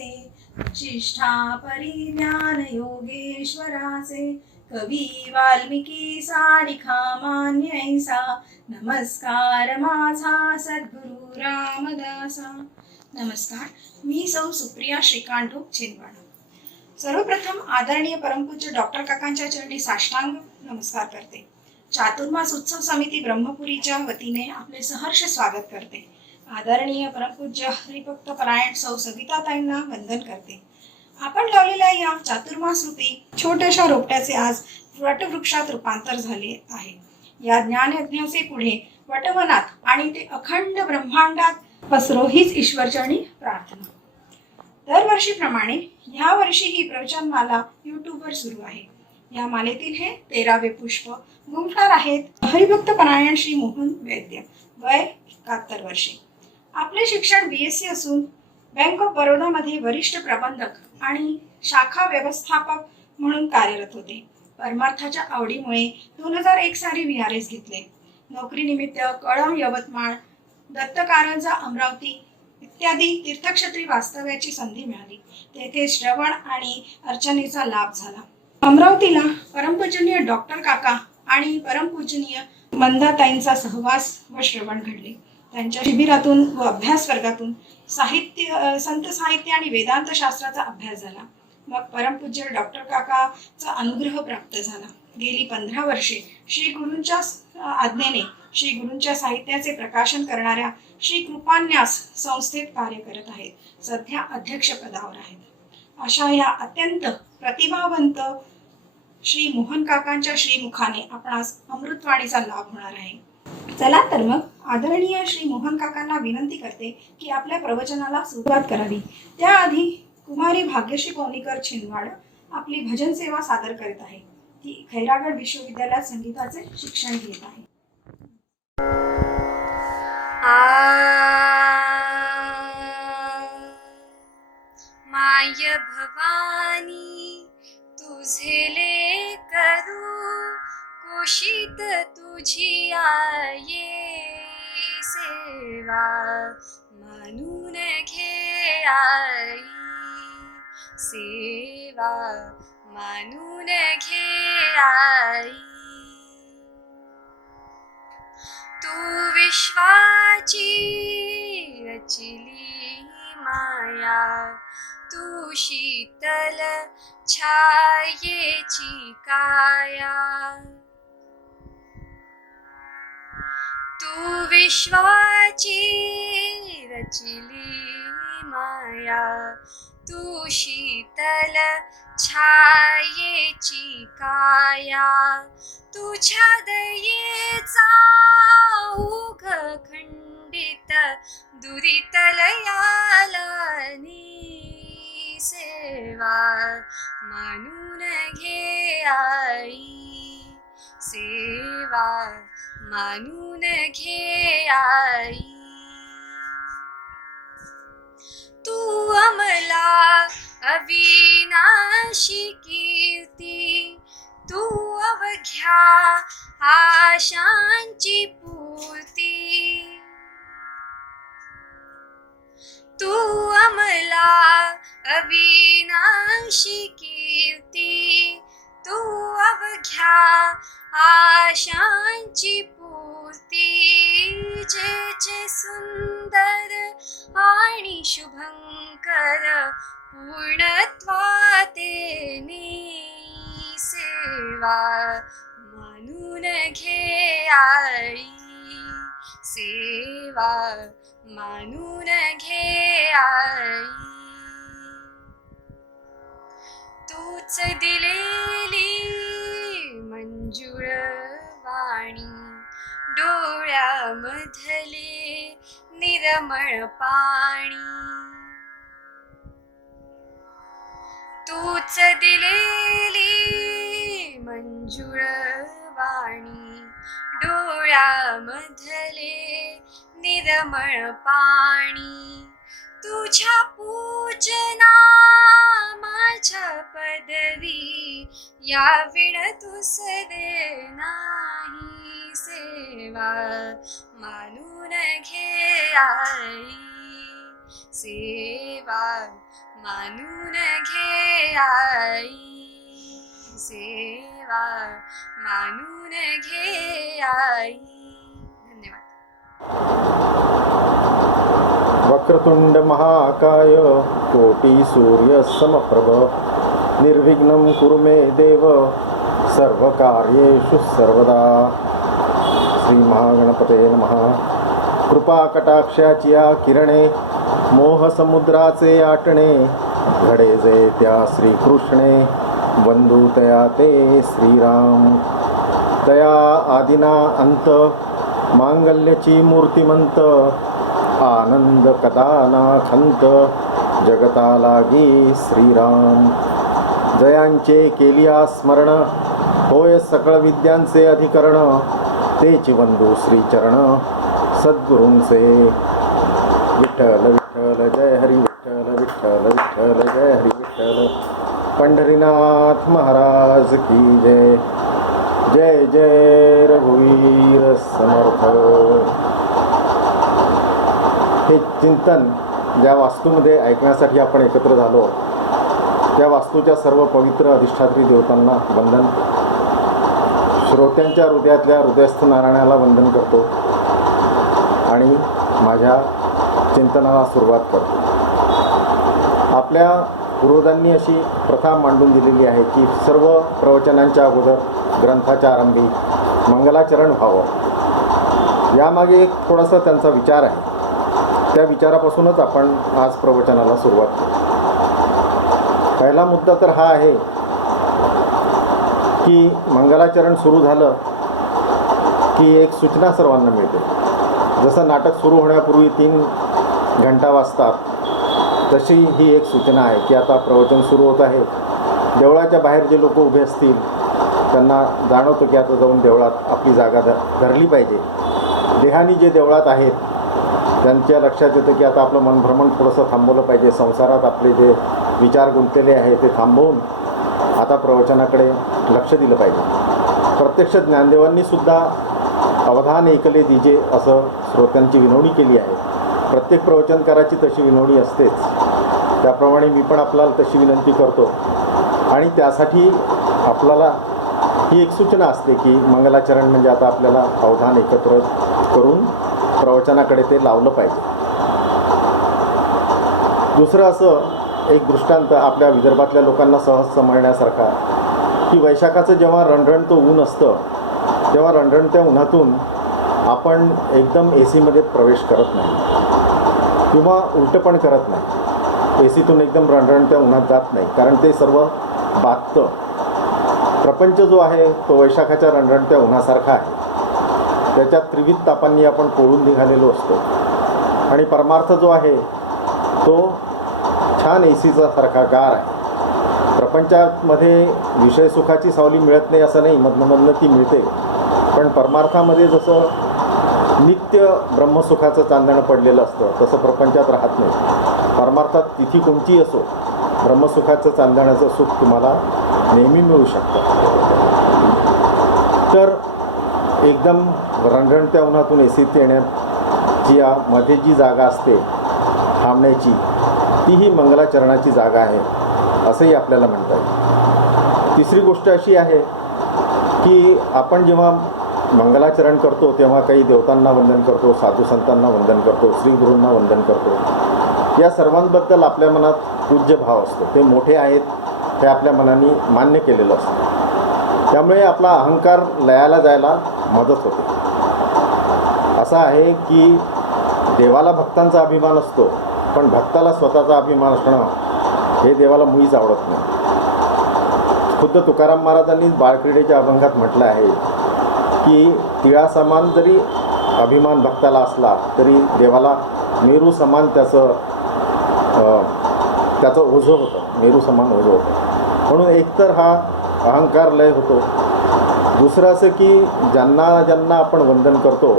वशिष्ठा परिज्ञान योगेश्वराचे कवी वाल्मिकी सारिखा मान्य ऐसा नमस्कार माझा सद्गुरु रामदासा. नमस्कार, मी सौ सुप्रिया श्रीकांत छिंदवाड. सर्वप्रथम आदरणीय परमपूज्य डॉक्टर काकांच्या चरणी साष्टांग नमस्कार करते. चातुर्मास उत्सव समिती ब्रह्मपुरीच्या वतीने आपले सहर्ष स्वागत करते. आदरणीय परमपूज्य हरिभक्त परायण सौ सविताताईंना वंदन करते. आपण लावलेल्या या चातुर्मास रूपी छोट्याशा रोपट्याचे आज वटवृक्षात रूपांतर झाले आहे. या ज्ञानयज्ञाचे पुढे वटवनात आणि ते अखंड ब्रह्मांडात पसरो हीच ईश्वरचरणी प्रार्थना. दरवर्षीप्रमाणे या वर्षी ही प्रवचनमाला यूट्यूबवर सुरू आहे. या मालेतील हे 13वे पुष्प. गुंफणार आहेत हरिभक्त परायण श्री मोहन वैद्य, वय 71 वर्षे. आपले शिक्षण BSc असून बँक ऑफ बरोडामध्ये वरिष्ठ प्रबंधक आणि शाखा व्यवस्थापक म्हणून कार्यरत होते. परमार्थाच्या आवडीमुळे 2001 साली VRS घेतले. नोकरीनिमित्त कळंब, यवतमाळ, दत्तकारंजा, अमरावती इत्यादी तीर्थक्षेत्री वास्तव्याची संधी मिळाली. तेथे श्रवण आणि अर्चनेचा लाभ झाला. अमरावतीला परमपूजनीय डॉक्टर काका आणि परमपूजनीय मंदाताईंचा सहवास व श्रवण घडले. त्यांच्या शिबिरातून व अभ्यास वर्गातून साहित्य, संत साहित्य आणि वेदांत शास्त्राचा अभ्यास झाला. मग परमपूज्य डॉक्टर काकाचा अनुग्रह प्राप्त झाला. गेली 15 वर्षे श्री गुरूंच्या आज्ञेने श्री गुरूंच्या साहित्याचे प्रकाशन करणाऱ्या श्री कृपान्यास संस्थेत कार्य करत आहेत. सध्या अध्यक्ष पदावर आहेत. अशा या अत्यंत प्रतिभावंत श्री मोहन काकांच्या श्रीमुखाने आपणास अमृतवाणीचा लाभ होणार आहे. चला तर मग आदरणीय श्री मोहन काकांना विनंती करते की आपल्या प्रवचनाला सुरुवात करावी. त्याआधी कुमारी भाग्यश्री पवनीकर छिंदवाड आपली भजन सेवा सादर करीत आहे. ती खैरागड विश्वविद्यालयात संगीताचे शिक्षण घेत आहे. माय भवानी तुझे लेकरू, कुशीत तुझी आये सेवा, म्हणून घे आई सेवा, म्हणून घे आई. तू विश्वाची रचिली माया, तू शीतल छायेची काया. तू विश्वाची रचिली माया, तू शीतल छायेची काया. तुझ्या दयेचा ओघ खंडित दुरितलयाला सेवा, म्हणून घे आई सेवा, म्हणून घे आई. तू अमला अविनाशी कीर्ती, तू अवघ्या आशांची पूर्ती. तू अमला अविनाशी कीर्ती, तू अवघ्या आशांची पूर्ती. जे जे सुंदर आणि शुभंकर पूर्णत्वाते सेवा, म्हणून घे आई सेवा, म्हणून घे आई. तूच दिलेली मंजूळ वाणी, डोळ्यामधले निर्मळ पाणी. तूच दिलेली मंजूळ वाणी, डोळ्यामधले निर्मळ पाणी. तुझ्या पूजना माझ्या पदवी, या विण तुसरे नाही सेवा, म्हणून घे आई सेवा मानून घे आई, सेवा मानून घे आई. धन्यवाद. वक्रतुंड महाकाय कोटी सूर्य समप्रभ निर्विघ्नं कुरु मे देव सर्वकार्येषु सर्वदा. श्री महागणपते नमः. कृपा कटाक्षाची या किरणे मोह समुद्राचे आटणे घडे जे त्या श्रीकृष्णे बंधू तया ते श्रीराम. तया आदिना अंत मांगल्याची मूर्तिमंत आनंद कदा ना खंत जगता लागी श्रीराम. जयांचे केलिया स्मरण होय सकळ विद्यांचे अधिकरण तेची बंधू श्रीचरण सद्गुरूंचे. विठ्ठल विठ्ठल जय हरी विठ्ठल विठ्ठल विठ्ठल जय हरी विठ्ठल. पंढरीनाथ महाराज की जय. जय जय रघुवीर समर्थ. हे चिंतन ज्या वास्तूमध्ये ऐकण्यासाठी आपण एकत्र झालो त्या वास्तूच्या सर्व पवित्र अधिष्ठात्री देवतांना वंदन. श्रोत्यांच्या हृदयातल्या हृदयस्थ नारायणाला वंदन करतो आणि माझ्या चिंतनाला सुरुवात करतो. आपल्या पूर्वजांनी अशी प्रथा मांडून दिलेली आहे की सर्व प्रवचनांच्या अगोदर ग्रंथाच्या आरंभी मंगलाचरण व्हावं. यामागे एक थोडासा त्यांचा विचार आहे. त्या विचारापासूनच आपण आज प्रवचनाला सुरुवात करू. पहिला मुद्दा तर हा आहे की मंगलाचरण सुरू झालं की एक सूचना सर्वांना मिळते. जसं नाटक सुरू होण्यापूर्वी 3 घंटा वाजतात तशी ही एक सूचना आहे की आता प्रवचन सुरू होत आहे. देवळाच्या बाहेर जे लोक उभे असतील त्यांना जाणवतं की आता जाऊन देवळात आपली जागा धरली पाहिजे. देहानी जे देवळात आहेत त्यांच्या लक्षात येतं की आता आपलं मनभ्रमण थोडंसं थांबवलं पाहिजे. संसारात आपले जे विचार गुंतलेले आहे ते थांबवून आता प्रवचनाकडे लक्ष दिलं पाहिजे. प्रत्यक्ष ज्ञानदेवांनीसुद्धा अवधान ऐकले दिजे असं श्रोत्यांची विनवणी केली आहे. प्रत्येक प्रवचनकाराची तशी विनवणी असतेच. त्याप्रमाणे मी पण आपल्याला तशी विनंती करतो आणि त्यासाठी आपल्याला ही एक सूचना असते की मंगलाचरण म्हणजे आता आपल्याला अवधान एकत्र करून प्रवचनाकडे ते लावलं पाहिजे. दुसरं असं एक दृष्टांत आपल्या विदर्भातल्या लोकांना सहज समजण्यासारखा की वैशाखाचं जेव्हा रणरणतं ऊन असतं तेव्हा रणरणत्या उन्हातून आपण एकदम एसीमध्ये प्रवेश करत नाही किंवा उलटं पण करत नाही. एसीतून एकदम रणरणत्या उन्हात जात नाही कारण ते सर्व बाधतं. प्रपंच जो आहे तो वैशाखाच्या रणरणत्या उन्हासारखा आहे. त्याच्यात त्रिविध तापांनी आपण पोळून निघालेलो असतो आणि परमार्थ जो आहे तो छान एसीचा सारखा गार आहे. प्रपंचामध्ये विषय सुखाची सावली मिळत नाही असं नाही, मधनं ती मिळते. पण परमार्थामध्ये जसं नित्य ब्रह्मसुखाचं चांदणं पडलेलं असतं तसं प्रपंचात राहत नाही. परमार्थात तिथी कोणतीही असो ब्रह्मसुखाचं चांदण्याचं सुख तुम्हाला नेहमी मिळू शकतं. तर एकदम रणरणत्या उन्हातून एसीत येण्याची मध्ये जी जागा असते थांबण्याची ती ही मंगलाचरणाची जागा आहे असंही आपल्याला म्हणता येईल. तिसरी गोष्ट अशी आहे की आपण जेव्हा मंगलाचरण करतो तेव्हा काही देवतांना वंदन करतो, साधू संतांना वंदन करतो, श्रीगुरूंना वंदन करतो. या सर्वांबद्दल आपल्या मनात पूज्य भाव असतो. ते मोठे आहेत हे आपल्या मनाने मान्य केलेलं असतं. त्यामुळे आपला अहंकार लयाला जायला मदत होते. असं आहे की देवाला भक्तांचा अभिमान असतो पण भक्ताला स्वतःचा अभिमान असणं हे देवाला मुळीच आवडत नाही. खुद्द तुकाराम महाराजांनी बाळक्रीडेच्या अभंगात म्हटलं आहे की तिळासमान जरी अभिमान भक्ताला असला तरी देवाला मेरू समान त्याचं ओझं होतं, मेरू समान ओझं होतं. म्हणून एकतर हा अहंकार लय होतो. दुसरं असं की ज्यांना ज्यांना आपण वंदन करतो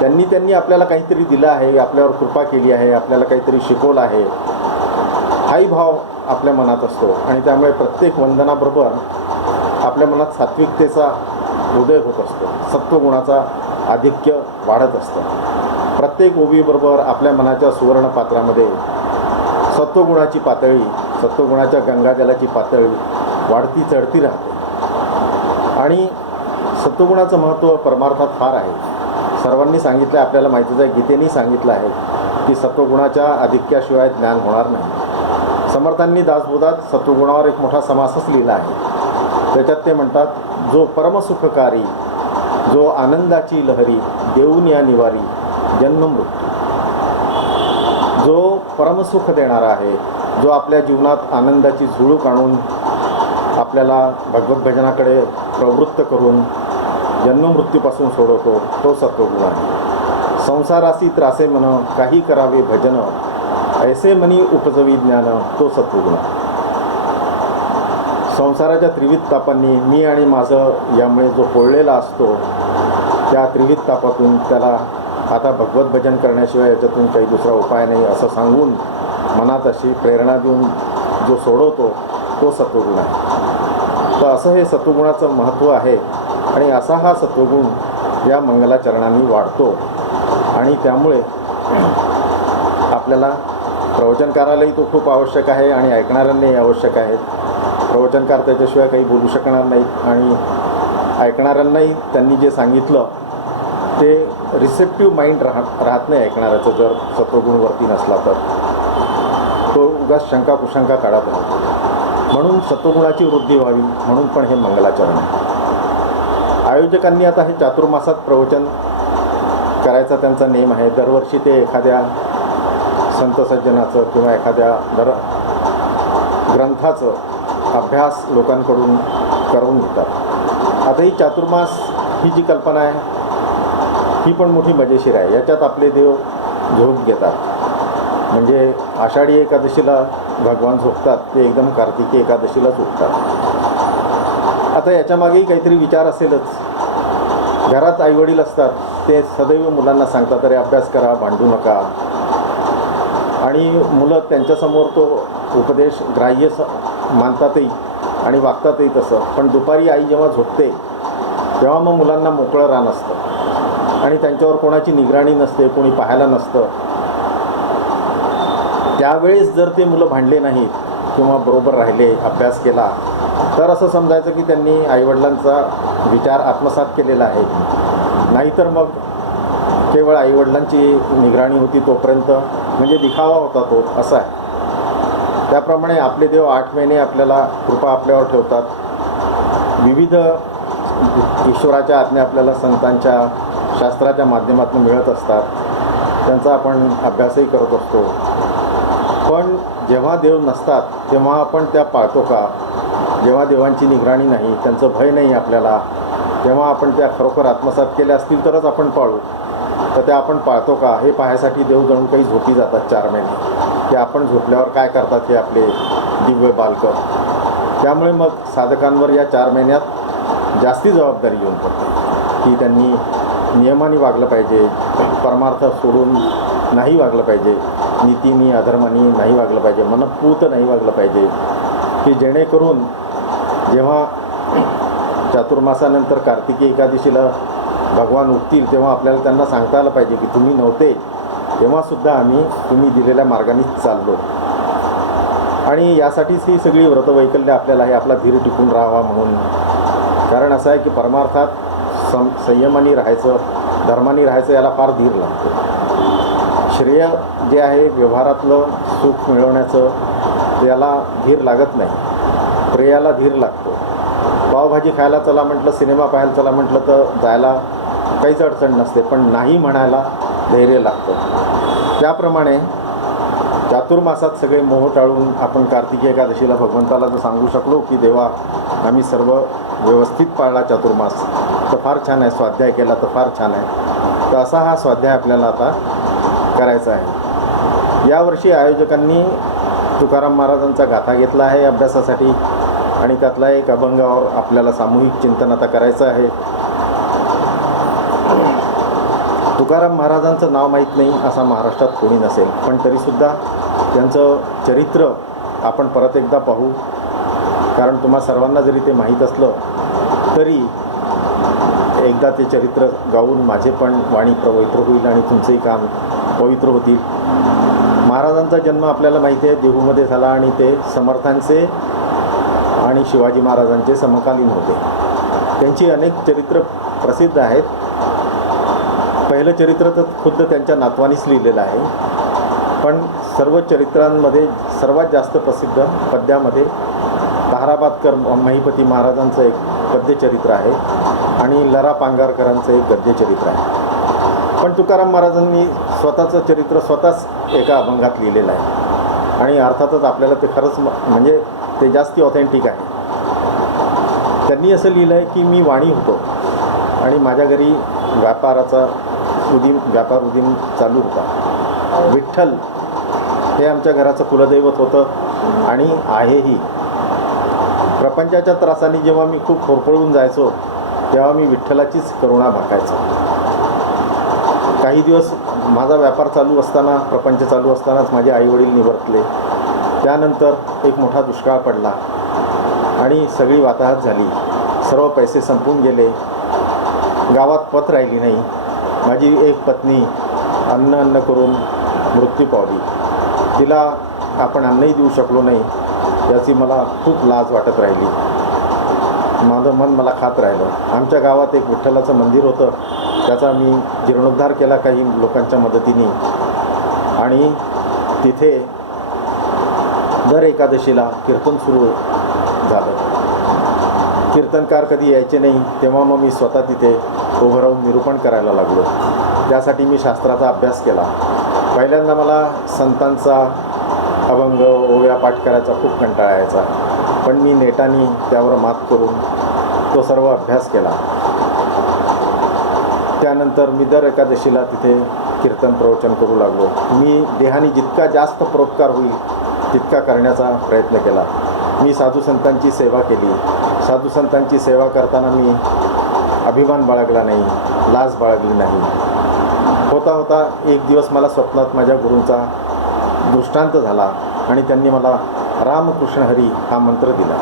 त्यांनी आपल्याला काहीतरी दिलं आहे, आपल्यावर कृपा केली आहे, आपल्याला काहीतरी शिकवलं आहे, हाही भाव आपल्या मनात असतो. आणि त्यामुळे प्रत्येक वंदनाबरोबर आपल्या मनात सात्विकतेचा उदय होत असतो, सत्वगुणाचा आधिक्य वाढत असतं. प्रत्येक ओवीबरोबर आपल्या मनाच्या सुवर्ण पात्रामध्ये सत्वगुणाची पातळी, सत्वगुणाच्या गंगाजलाची पातळी वाढती चढती राहते. आणि सत्वगुणाचं महत्त्व परमार्थात फार आहे. सर्वांनी सांगितलं आहे, आपल्याला माहितीच आहे, गीतेने सांगितलं आहे की सत्वगुणाच्या अधिक्याशिवाय ज्ञान होणार नाही. समर्थांनी दासबोधात सत्वगुणावर एक मोठा समासच लिहिला आहे. त्याच्यात ते म्हणतात, जो परमसुखकारी, जो आनंदाची लहरी, देऊन या निवारी जन्म मृत्यू. जो परमसुख देणारा आहे, जो आपल्या जीवनात आनंदाची झुळूक आणून आपल्याला भगवत भजनाकडे प्रवृत्त करून जन्ममृत्यूपासून सोडवतो, तो सत्वगुण आहे. संसारासी त्रासे मन, काही करावे भजन, ऐसे मनी उपजवी ज्ञान, तो सत्वगुण आहे. संसाराच्या त्रिविध तापांनी मी आणि माझं यामुळे जो पोळलेला असतो, त्या त्रिविध तापातून त्याला आता भगवत भजन करण्याशिवाय याच्यातून काही दुसरा उपाय नाही असं सांगून मनात अशी प्रेरणा देऊन जो सोडवतो, तो सत्वगुण आहे. तर असं हे सत्वगुणाचं महत्त्व आहे. आणि असा हा सत्वगुण या मंगलाचरणांनी वाढतो. आणि त्यामुळे आपल्याला प्रवचनकारालाही तो खूप आवश्यक आहे आणि ऐकणाऱ्यांनाही आवश्यक आहे. प्रवचनकार त्याच्याशिवाय काही बोलू शकणार नाहीत आणि ऐकणाऱ्यांनाही त्यांनी जे सांगितलं ते रिसेप्टिव्ह माइंड राहत नाही ऐकणाऱ्याचं, जर सत्वगुणवरती नसला तर तो उगाच शंका कुशंका काढत राहतो. म्हणून सत्वगुणाची वृद्धी व्हावी म्हणून पण हे मंगलाचरण आहे. आयोजकांनी आता हे चातुर्मासात प्रवचन करायचा त्यांचा नेम आहे. दरवर्षी ते एखाद्या संत सज्जनाचं किंवा एखाद्या ग्रंथाचं अभ्यास लोकांकडून करून घेतात. आता ही चातुर्मास ही जी कल्पना आहे ही पण मोठी मजेशीर आहे. याच्यात आपले देव झोप घेतात. म्हणजे आषाढी एकादशीला भगवान झोपतात, ते एकदम कार्तिकी एकादशीलाच उठतात. आता याच्यामागेही काहीतरी विचार असेलच. घरात आईवडील असतात, ते सदैव मुलांना सांगतात, अरे अभ्यास करा, भांडू नका. आणि मुलं त्यांच्यासमोर तो उपदेश ग्राह्य मानतातही आणि वागतातही तसं. पण दुपारी आई जेव्हा झोपते तेव्हा मग मुलांना मोकळं रान असतं आणि त्यांच्यावर कोणाची निगराणी नसते, कोणी पाहायला नसतं. त्यावेळेस जर ते मुलं भांडले नाहीत किंवा बरोबर राहिले, अभ्यास केला, तर असं समजायचं की त्यांनी आईवडिलांचा विचार आत्मसात केलेला आहे. नाहीतर मग केवळ आईवडिलांची निगराणी होती तोपर्यंत म्हणजे दिखावा होता तो, असा आहे. त्याप्रमाणे आपले देव 8 महिने आपल्याला कृपा आपल्यावर ठेवतात. विविध ईश्वराच्या आज्ञा आपल्याला संतांच्या शास्त्राच्या माध्यमातून मिळत असतात. त्यांचा आपण अभ्यासही करत असतो. पण जेव्हा देव नसतात तेव्हा आपण त्या पाळतो का? जेव्हा देवांची निगराणी नाही, त्यांचं भय नाही आपल्याला, तेव्हा आपण त्या खरोखर आत्मसात केल्या असतील तरच आपण पाळू. तर त्या आपण पाळतो का हे पाहायसाठी देव जणू काही झोपी जातात 4 महिने, की आपण झोपल्यावर काय करतात हे आपले दिव्य बालकं. त्यामुळे मग साधकांवर या 4 महिन्यात जास्ती जबाबदारी येऊन पडते की त्यांनी नियमाने वागलं पाहिजे, परमार्थ सोडून नाही वागलं पाहिजे, नीतीनी अधर्मानी नाही वागलं पाहिजे, मनपूत नाही वागलं पाहिजे, की जेणेकरून जेव्हा चातुर्मासानंतर कार्तिकी एकादशीला भगवान उठतील तेव्हा आपल्याला त्यांना सांगता आलं पाहिजे की तुम्ही नव्हते तेव्हासुद्धा आम्ही तुम्ही दिलेल्या मार्गानेच चाललो. आणि यासाठीच ही सगळी व्रतवैकल्य आपल्याला आहे, आपला धीर टिकून राहावा म्हणून. कारण असं आहे की परमार्थात संयमाने राहायचं, धर्माने राहायचं, याला फार धीर लागतो. श्रेय जे आहे व्यवहारातलं सुख मिळवण्याचं, त्याला धीर लागत नाही, प्रेयाला धीर लागतो. पावभाजी खायला चला म्हटलं, सिनेमा पाहायला चला म्हटलं तर जायला काहीच अडचण नसते, पण नाही म्हणायला धैर्य लागतं. त्याप्रमाणे चातुर्मासात सगळे मोह टाळून आपण कार्तिकी एकादशीला भगवंताला जर सांगू शकलो की देवा आम्ही सर्व व्यवस्थित पाळला चातुर्मास, तर फार छान आहे. स्वाध्याय केला तर फार छान आहे. तर असा हा स्वाध्याय आपल्याला आता करायचा आहे. यावर्षी आयोजकांनी तुकाराम महाराजांचा गाथा घेतला आहे अभ्यासासाठी आणि त्यातला एक अभंगावर आपल्याला सामूहिक चिंतन आता करायचं आहे. तुकाराम महाराजांचं नाव माहीत नाही असा महाराष्ट्रात कोणी नसेल, पण तरीसुद्धा त्यांचं चरित्र आपण परत एकदा पाहू. कारण तुम्हा सर्वांना जरी ते माहीत असलं तरी एकदा ते चरित्र गाऊन माझे पण वाणी पवित्र होईल आणि तुमचंही काम पवित्र होतील. महाराजांचा जन्म आपल्याला माहिती आहे देहूमध्ये झाला आणि ते समर्थांचे आणि शिवाजी महाराजांचे समकालीन होते. त्यांची अनेक चरित्र प्रसिद्ध आहेत. पहिलं चरित्र तर खुद्द त्यांच्या नातवानीच लिहिलेलं आहे. पण सर्व चरित्रांमध्ये सर्वात जास्त प्रसिद्ध पद्यामध्ये ताहराबादकर महिपती महाराजांचं एक पद्यचरित्र आहे आणि लरा पांगारकरांचं एक गद्यचरित्र आहे. पण तुकाराम महाराजांनी स्वतःचं चरित्र स्वतःच एका अभंगात लिहिलेलं आहे आणि अर्थातच आपल्याला ते खरंच म्हणजे ते जास्ती ऑथेंटिक आहे. त्यांनी असं लिहिलं आहे की मी वाणी होतो आणि माझ्या घरी व्यापार उदीम चालू होता. विठ्ठल हे आमच्या घराचं कुलदैवत होतं आणि आहेही. प्रपंचाच्या त्रासाने जेव्हा मी खूप होरपळून जायचो तेव्हा मी विठ्ठलाचीच करुणा भाकायचो. काही दिवस माझा व्यापार चालू असताना प्रपंच चालू असतानाच माझे आईवडील निवर्तले. त्यानंतर एक मोठा दुष्काळ पडला आणि सगळी वाताहत झाली. सर्व पैसे संपून गेले. गावात पत राहिली नाही. माझी एक पत्नी अन्न करून मृत्यू पावली. तिला आपण अन्नही देऊ शकलो नाही याची मला खूप लाज वाटत राहिली. माझं मन मला खात राहिलं. आमच्या गावात एक विठ्ठलाचं मंदिर होतं. त्याचा मी जीर्णोद्धार केला काही लोकांच्या मदतीने आणि तिथे दर एकादशीला कीर्तन सुरू झालं. कीर्तनकार कधी यायचे नाही तेव्हा मग मी स्वतः तिथे उभं राहून निरूपण करायला लागलो. त्यासाठी मी शास्त्राचा अभ्यास केला. पहिल्यांदा मला संतांचा अभंग ओव्या पाठ करायचा खूप कंटाळा यायचा. पण मी नेटाने त्यावर मात करून तो सर्व अभ्यास केला. त्यानंतर मी दर एकादशीला तिथे कीर्तन प्रवचन करू लागलो. मी देहाने जितका जास्त परोपकार होईल तितका करण्याचा प्रयत्न केला. मी साधू संतांची सेवा केली. साधू संतांची सेवा करताना मी अभिमान बाळगला नाही, लाज बाळगली नाही. होता होता एक दिवस मला स्वप्नात माझ्या गुरूंचा दृष्टांत झाला आणि त्यांनी मला रामकृष्ण हरी हा मंत्र दिला.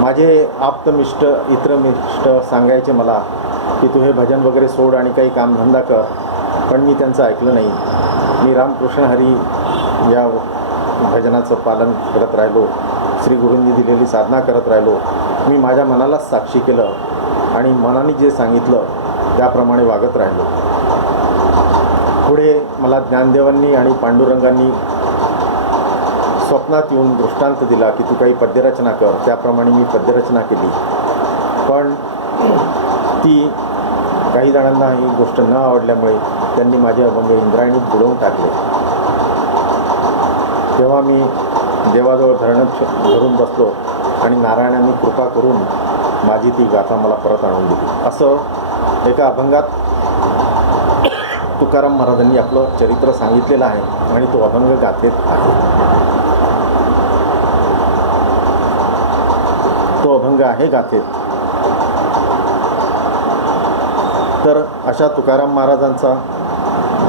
माझे आप्तमिष्ट इतरमिष्ट सांगायचे मला की तू हे भजन वगैरे सोड आणि काही कामधंदा कर. पण मी त्यांचं ऐकलं नाही. मी रामकृष्ण हरी या भजनाचं पालन करत राहिलो. श्री गुरूंनी दिलेली साधना करत राहिलो. मी माझ्या मनालाच साक्षी केलं आणि मनाने जे सांगितलं त्याप्रमाणे वागत राहिलो. पुढे मला ज्ञानदेवांनी आणि पांडुरंगांनी स्वप्नात येऊन दृष्टांत दिला की तू काही पद्यरचना कर. त्याप्रमाणे मी पद्यरचना केली. पण ती काही जणांना ही गोष्ट न आवडल्यामुळे त्यांनी माझे अभंग इंद्रायणीत बुडवून टाकले. तेव्हा मी देवाजवळ धरून बसलो आणि नारायणांनी कृपा करून माझी ती गाथा मला परत आणून दिली. असं एका अभंगात तुकाराम महाराजांनी आपलं चरित्र सांगितलेलं आहे आणि तो अभंग गाथेत आहे. तो अभंग आहे गाथेत. तर अशा तुकाराम महाराजांचा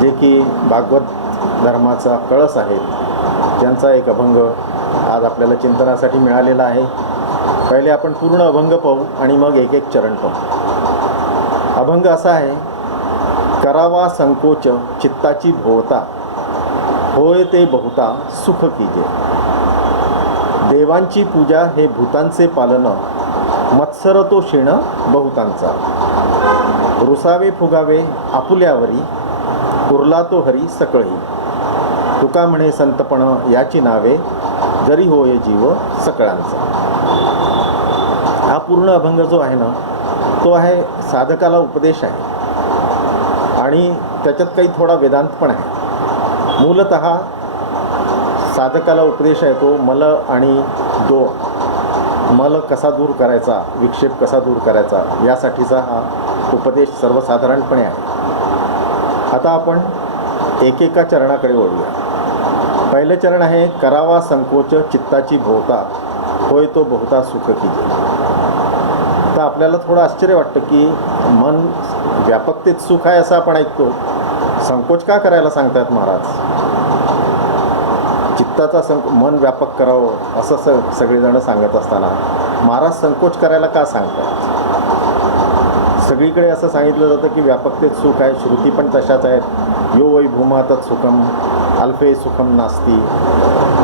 जे की भागवत धर्माचा कळस आहे त्यांचा एक अभंग आज आपल्याला चिंतनासाठी मिळालेला आहे. पहिले आपण पूर्ण अभंग पाहू आणि मग एक एक चरण पाहू. अभंग असा आहे. करावा संकोच चित्ताची भोवता, होय ते बहुता सुख कीजे. देवांची पूजा हे भूतांचे पालन, मत्सर तो क्षीण बहुतांचा. रुसावे फुगावे आपुल्यावरी, उरला तो हरी सकळही. तुका म्हणे संतपण याची नावे, जरी होय जीव सकळांचा. हा पूर्ण अभंग जो आहे ना तो आहे साधकाला उपदेश आहे आणि त्याच्यात काही थोडा वेदांत पण आहे. मूलतः साधकाला उपदेश आहे तो मल आणि मल कसा दूर करायचा, विक्षेप कसा दूर करायचा यासाठीचा हा उपदेश सर्वसाधारणपणे आहे. आता आपण एकेका चरणाकडे वळूया. पहिलं चरण आहे करावा संकोच चित्ताची भोवता, होय तो बहुता सुख कीजे. तर आपल्याला थोडं आश्चर्य वाटतं की मन व्यापकतेत सुख आहे असं आपण ऐकतो. संकोच का करायला सांगतात महाराज? चित्ताचा मन व्यापक करावं असं सगळेजण सांगत असताना महाराज संकोच करायला का सांगतात? सगळीकडे असं सांगितलं जातं की व्यापकतेत सुख आहे. श्रुती पण तशाच आहेत. यो वै भूमा तत् सुखम अल्पे सुखम नास्ती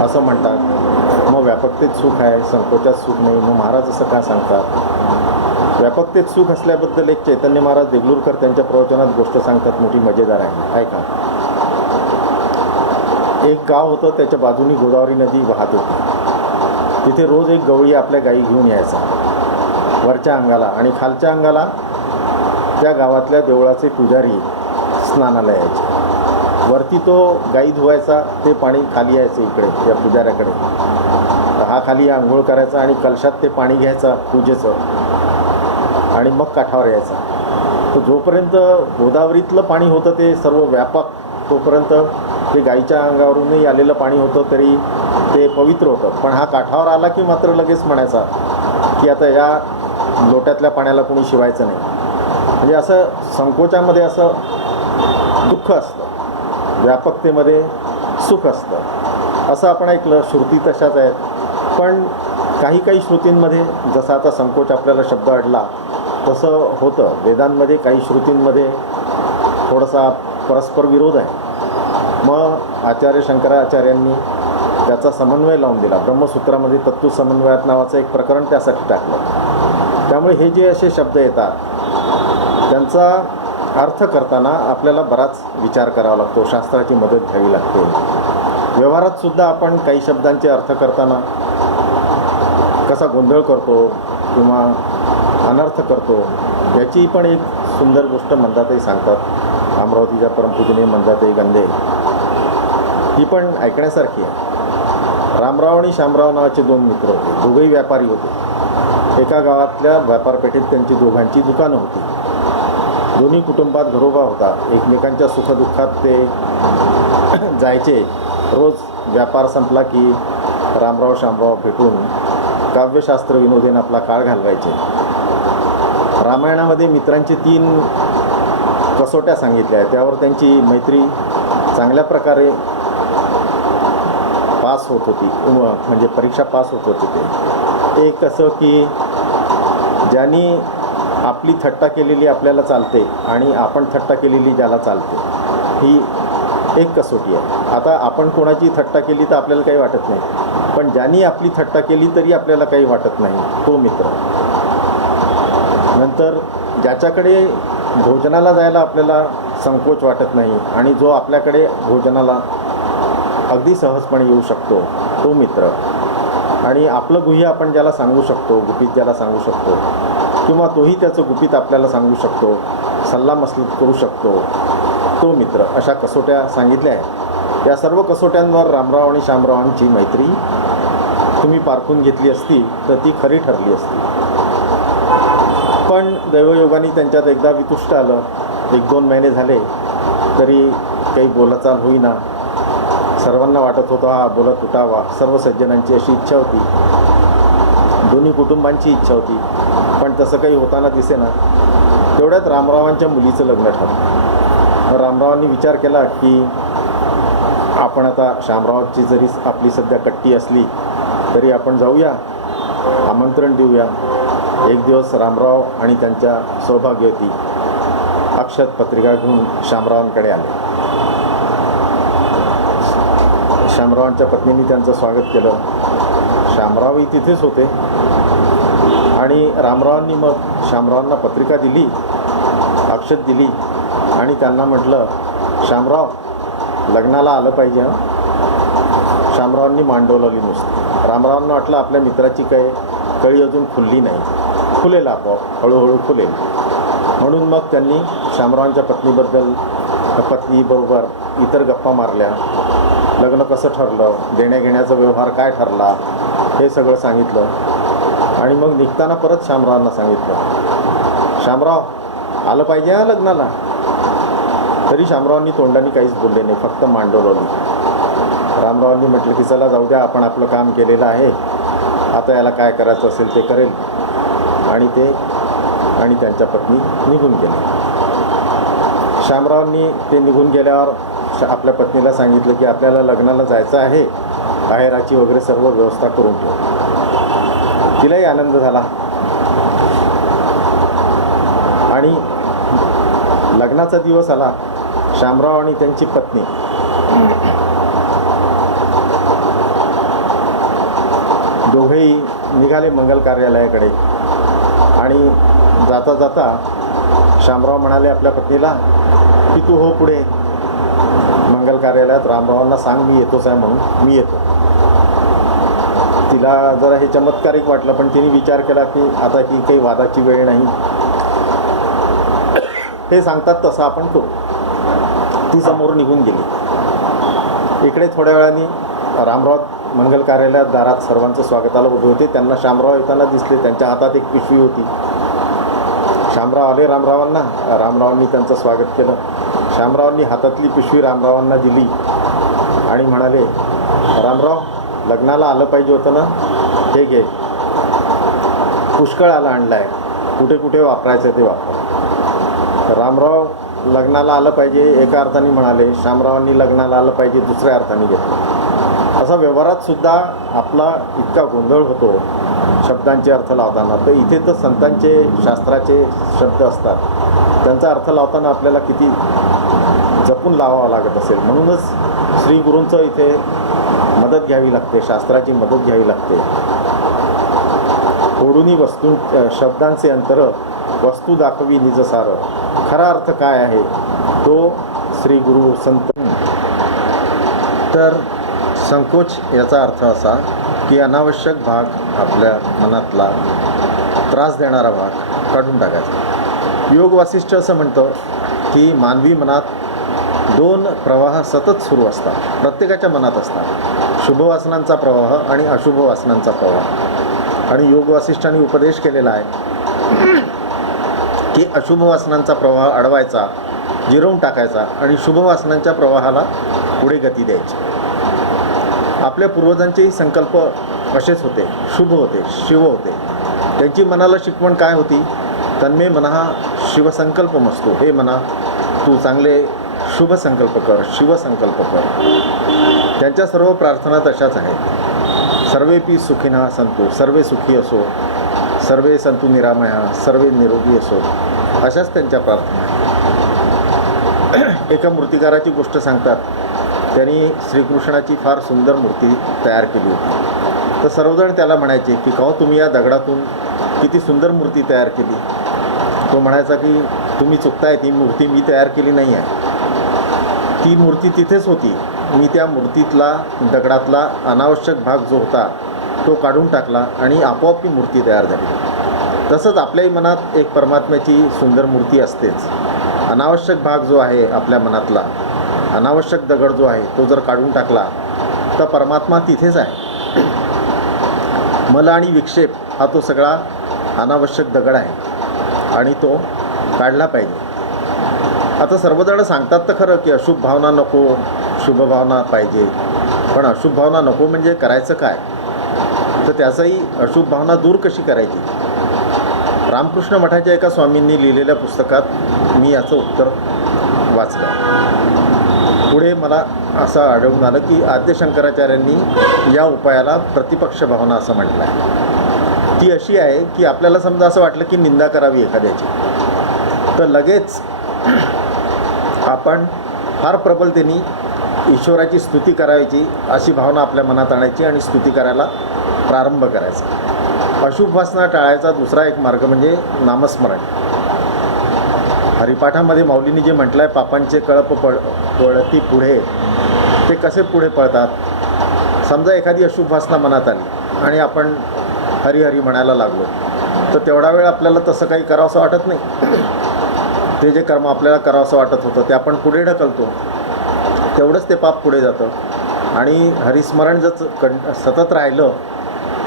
असं म्हणतात. मग व्यापकतेत सुख आहे, संकोचात सुख नाही. मग महाराज असं का सांगतात? व्यापकतेत सुख असल्याबद्दल एक चैतन्य महाराज देगलूरकर त्यांच्या प्रवचनात गोष्ट सांगतात, मोठी मजेदार आहे, ऐका. एक गाव होतं, त्याच्या बाजूनी गोदावरी नदी वाहत होती. तिथे रोज एक गवळी आपल्या गायी घेऊन यायचा वरच्या अंगाला, आणि खालच्या अंगाला त्या गावातल्या देवळाचे पुजारी स्नानाला यायचे. वरती तो गाई धुवायचा, ते पाणी खाली यायचं इकडे या पुजाऱ्याकडे. हा खाली आंघोळ करायचा आणि कलशात ते पाणी घ्यायचा पूजेचं, आणि मग काठावर यायचा. तो जोपर्यंत गोदावरीतलं पाणी होतं ते सर्व व्यापक, तोपर्यंत ते गाईच्या अंगावरूनही आलेलं पाणी होतं तरी ते पवित्र होतं. पण हा काठावर आला की मात्र लगेच म्हणायचा की आता या लोट्यातल्या पाण्याला कोणी शिवायचं नाही. म्हणजे असं संकोचामध्ये असं दुःख असतं, व्यापकतेमध्ये सुख असतं, असं आपण ऐकलं. श्रुती तशाच आहेत. पण काही काही श्रुतींमध्ये, जसा आता संकोच आपल्याला शब्द अडला तसं होतं. वेदांमध्ये काही श्रुतींमध्ये थोडासा परस्पर विरोध आहे. मग आचार्य शंकराचार्यांनी त्याचा समन्वय लावून दिला. ब्रह्मसूत्रामध्ये तत्व समन्वयात नावाचं एक प्रकरण त्यासाठी टाकलं. त्यामुळे हे जे असे शब्द येतात त्यांचा अर्थ करताना आपल्याला बराच विचार करावा लागतो, शास्त्राची मदत घ्यावी लागते. व्यवहारात सुद्धा आपण काही शब्दांचे अर्थ करताना कसा गोंधळ करतो किंवा अनर्थ करतो, याची पण एक सुंदर गोष्ट मंदाताई सांगतात. अमरावतीच्या परमपूजनीय मंदाताई गंधे, ती पण ऐकण्यासारखी आहे. रामराव आणि शामराव नावाचे दोन मित्र होते. दोघेही व्यापारी होते. एका गावातल्या व्यापारपेठेत त्यांची दोघांची दुकानं होती. दोन्ही कुटुंबात घरोबा होता. एकमेकांच्या सुखदुःखात ते जायचे. रोज व्यापार संपला की रामराव शामराव भेटून काव्यशास्त्र विनोदेन आपला काळ घालवायचे. रामायणामध्ये मित्रांची 3 कसोट्या सांगितल्या आहेत. त्यावर त्यांची मैत्री चांगल्या प्रकारे पास होत होती, म्हणजे परीक्षा पास होत होती. ते एक असं की ज्यांनी आपली थट्टा केलेली आपल्याला चालते आणि आपण थट्टा केलेली ज्याला चालते, ही एक कसोटी आहे. आता आपण कोणाची थट्टा केली तर आपल्याला काही वाटत नाही, पण ज्यांनी आपली थट्टा केली तरी आपल्याला काही वाटत नाही, तो मित्र. नंतर ज्याच्याकडे भोजनाला जायला आपल्याला संकोच वाटत नाही आणि जो आपल्याकडे भोजनाला अगदी सहजपणे येऊ शकतो, तो मित्र. आणि आपलं गुह्य आपण ज्याला सांगू शकतो, गुपित ज्याला सांगू शकतो, किंवा तोही त्याचं गुपित आपल्याला सांगू शकतो, सल्लामसलत करू शकतो, तो मित्र. अशा कसोट्या सांगितल्या आहेत. या सर्व कसोट्यांवर रामराव आणि शामरावांची मैत्री तुम्ही पारखून घेतली असती तर ती खरी ठरली असती. पण दैवयोगाने त्यांच्यात एकदा वितुष्ट आलं. 1-2 महिने झाले तरी काही बोलाचाल होईना. सर्वांना वाटत होतं हा बोलत उठावा. सर्व सज्जनांची अशी इच्छा होती, दोन्ही कुटुंबांची इच्छा होती, पण तसं काही होताना दिसेना. तेवढ्यात रामरावांच्या मुलीचं लग्न ठरलं. रामरावांनी विचार केला की आपण आता शामरावांची जरी आपली सध्या कट्टी असली तरी आपण जाऊया, आमंत्रण देऊया. एक दिवस रामराव आणि त्यांच्या सौभाग्यवती अक्षत पत्रिका घेऊन शामरावांकडे आले. शामरावांच्या पत्नींनी त्यांचं स्वागत केलं. शामरावही तिथेच होते आणि रामरावांनी मग शामरावांना पत्रिका दिली, अक्षत दिली आणि त्यांना म्हटलं, शामराव लग्नाला आलं पाहिजे. शामरावांनी मांडवली नुसती. रामरावांना वाटलं आपल्या मित्राची काही कळी अजून खुलली नाही, खुलेल आपोआप, हळूहळू खुलेल. म्हणून मग त्यांनी शामरावांच्या पत्नीबरोबर इतर गप्पा मारल्या. लग्न कसं ठरलं, देण्याघेण्याचा व्यवहार काय ठरला, हे सगळं सांगितलं. आणि मग निघताना परत शामरावांना सांगितलं, शामराव आलं पाहिजे हा लग्नाला. तरी शामरावांनी तोंडाने काहीच बोलले नाही, फक्त मांडवली. रामरावांनी म्हटलं की चला जाऊ द्या, आपण आपलं काम केलेलं आहे, आता याला काय करायचं असेल ते करेल. आणि ते आणि त्यांच्या पत्नी निघून गेले. शामरावांनी ते निघून गेल्यावर आपल्या पत्नीला सांगितलं की आपल्याला लग्नाला जायचं आहे, आहेराची वगैरे सर्व व्यवस्था करून ठेव. तिलाही आनंद झाला आणि लग्नाचा दिवस आला. शामराव आणि त्यांची पत्नी दोघेही निघाले मंगल कार्यालयाकडे. आणि जाता जाता शामराव म्हणाले आपल्या पत्नीला की तू हो पुढे मंगल कार्यालयात, रामरावांना सांग मी येतोच आहे म्हणून. मी येतो. तिला जरा हे चमत्कारिक वाटलं, पण तिने विचार केला की आता ही काही वादाची वेळ नाही, हे सांगतात तसं आपण करू. ती समोर निघून गेली. इकडे थोड्या वेळाने रामराव मंगल कार्यालयात दारात सर्वांचं स्वागताला उभे होते. त्यांना शामराव येताना दिसले. त्यांच्या हातात एक पिशवी होती. शामराव आले रामरावांना. रामरावांनी त्यांचं स्वागत केलं. शामरावांनी हातातली पिशवी रामरावांना दिली आणि म्हणाले, रामराव, लग्नाला आलं पाहिजे होतं ना, हे घे, पुष्कळ आलं आणलं आहे, कुठे कुठे वापरायचं ते वापर. रामराव लग्नाला आलं पाहिजे एका अर्थाने म्हणाले, शामरावांनी लग्नाला आलं पाहिजे दुसऱ्या अर्थाने घेतलं. असा व्यवहारात सुद्धा आपला इतका गोंधळ होतो शब्दांचे अर्थ लावताना. तर इथे तर संतांचे शास्त्राचे शब्द असतात, त्यांचा अर्थ लावताना आपल्याला किती जपून लावावा लागत असेल. म्हणूनच श्री गुरूंचं इथे मदत घ्यावी लागते, शास्त्राची मदत घ्यावी लागते. फोडूनी वस्तू शब्दांचे अंतर, वस्तू दाखवी निज सार. खरा अर्थ काय आहे तो श्री गुरु संत. तर संकोच याचा अर्थ असा की अनावश्यक भाग, आपल्या मनातला त्रास देणारा भाग काढून टाकायचा. योग वासिष्ठ असं म्हणतं की मानवी मनात दोन प्रवाह सतत सुरू असतात, प्रत्येकाच्या मनात असतात, शुभवासनांचा प्रवाह आणि अशुभ वासनांचा प्रवाह. आणि योग वासिष्ठांनी उपदेश केलेला आहे की अशुभ वासनांचा प्रवाह अडवायचा, जिरवून टाकायचा आणि शुभवासनांच्या प्रवाहाला पुढे गती द्यायची. आपल्या पूर्वजांचेही संकल्प असेच होते, शुभ होते, शिव होते. त्यांची मनाला शिकवण काय होती? तन्मे मना शिवसंकल्पमस्तु. हे मना, तू चांगले शुभ संकल्प कर, शिवसंकल्प कर. त्यांच्या सर्व प्रार्थना तशाच आहेत. सर्वेपि सुखिनः सन्तु, सर्वे सुखी असो, सर्वे सन्तु निरामया, सर्वे निरोगी असो, अशाच त्यांच्या प्रार्थना आहेत. एका मूर्तिकाराची गोष्ट सांगतात. त्यांनी श्रीकृष्णाची फार सुंदर मूर्ती तयार केली होती. तर सर्वजण त्याला म्हणायचे की कहो तुम्ही या दगडातून किती सुंदर मूर्ती तयार केली. तो म्हणायचा की तुम्ही चुकताय, ती मूर्ती मी तयार केली नाही आहे, ती मूर्ती तिथेच होती. मी त्या मूर्तीतला, दगडातला अनावश्यक भाग जो होता तो काढून टाकला आणि आपोआप ती मूर्ती तयार झाली. तसंच आपल्याही मनात एक परमात्म्याची सुंदर मूर्ती असतेच. अनावश्यक भाग जो आहे आपल्या मनातला, अनावश्यक दगड जो आहे तो जर काढून टाकला तर परमात्मा तिथेच आहे. मल आणि विक्षेप हा तो सगळा अनावश्यक दगड आहे आणि तो काढला पाहिजे. आता सर्वजण सांगतात तर खरं की अशुभ भावना नको, शुभ भावना पाहिजे. पण अशुभ भावना नको म्हणजे करायचं काय? तर त्याचाही अशुभ भावना दूर कशी करायची? रामकृष्ण मठाच्या एका स्वामींनी लिहिलेल्या पुस्तकात मी याचं उत्तर वाचलं. पुढे मला असं आढळून आलं की आद्य शंकराचार्यांनी या उपायाला प्रतिपक्ष भावना असं म्हटलं आहे. ती अशी आहे की आपल्याला समजा असं वाटलं की निंदा करावी एखाद्याची, तर लगेच आपण फार प्रबलतेने ईश्वराची स्तुती करायची अशी भावना आपल्या मनात आणायची आणि स्तुती करायला प्रारंभ करायचा. अशुभ वासना टाळायचा दुसरा एक मार्ग म्हणजे नामस्मरण. हरिपाठामध्ये माऊलींनी जे म्हटलं आहे, पापांचे कळप पळती पुढे, ते कसे पुढे पळतात? समजा एखादी अशुभ वासना मनात आली आणि आपण हरिहरी म्हणायला लागलो, तर तेवढा वेळ आपल्याला तसं काही करावंसं वाटत नाही. ते जे कर्म आपल्याला करावंसं वाटत होतं ते आपण पुढे ढकलतो, तेवढंच ते पाप पुढे जातं. आणि हरिस्मरण जर सतत राहिलं,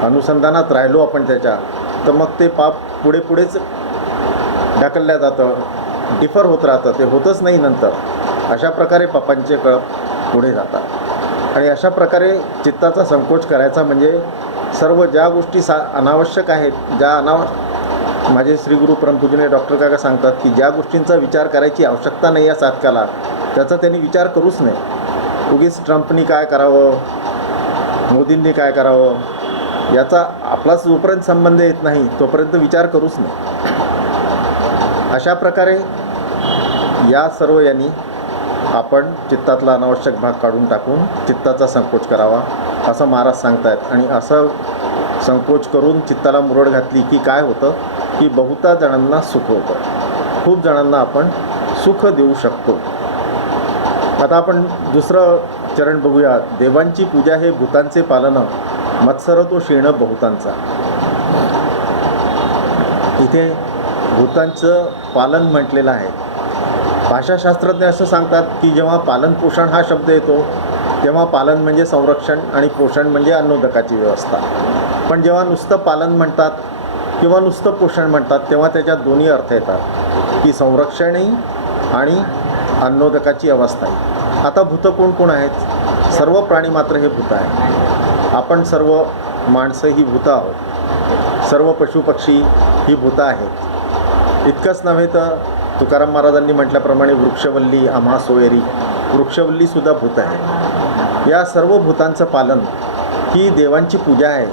अनुसंधानात राहिलो आपण त्याच्या, तर मग ते पाप पुढे पुढेच ढकलल्या जातं, डिफर होत राहतं, ते होतच नाही नंतर. अशा प्रकारे पापांचे कळप पुढे जातात. आणि अशा प्रकारे चित्ताचा संकोच करायचा म्हणजे सर्व ज्या गोष्टी अनावश्यक आहेत, माझे श्रीगुरू परमपूजनीय डॉक्टर काका सांगतात की ज्या गोष्टींचा विचार करायची आवश्यकता नाही या साधकाला, त्याचा त्यांनी विचार करूच नाही. उगीच ट्रम्पनी काय करावं, मोदींनी काय करावं, याचा आपला जोपर्यंत संबंध येत नाही तोपर्यंत विचार करूच नाही. अशा प्रकारे या सर्व यांनी आपण चित्तातला अनावश्यक भाग काढून टाकून चित्ताचा संकोच करावा असं महाराज सांगतायत. आणि असं संकोच करून चित्ताला मुरड घातली की काय होतं की बहुता जणांना सुख होतं, खूप जणांना आपण सुख देऊ शकतो. आता आपण दुसरं चरण बघूया. देवांची पूजा हे भूतांचे पालन, मत्सर तो शीण बहुतांचा. इथे भूतांचं पालन म्हटलेलं आहे. भाषाशास्त्रज्ञ असं सांगतात की जेव्हा पालन पोषण हा शब्द येतो तेव्हा पालन म्हणजे संरक्षण आणि पोषण म्हणजे अन्नोदकाची व्यवस्था. पण जेव्हा नुसतं पालन म्हणतात किंवा नुसतं पोषण म्हणतात तेव्हा त्याच्यात दोन्ही अर्थ येतात की संरक्षणही आणि अन्नोदकाची अवस्थाही. आता भूत कोण कोण आहेत? सर्व प्राणी मात्र हे भूत आहे. आपण सर्व माणसं ही भूतं आहोत, सर्व पशुपक्षी ही भूतं आहेत. इतकंच नव्हे तर तुकाराम महाराजांनी म्हटल्याप्रमाणे वृक्षवल्ली आम्हा सोयरी, वृक्षवल्लीसुद्धा भूत आहे. या सर्व भूतांचं पालन ही देवांची पूजा आहे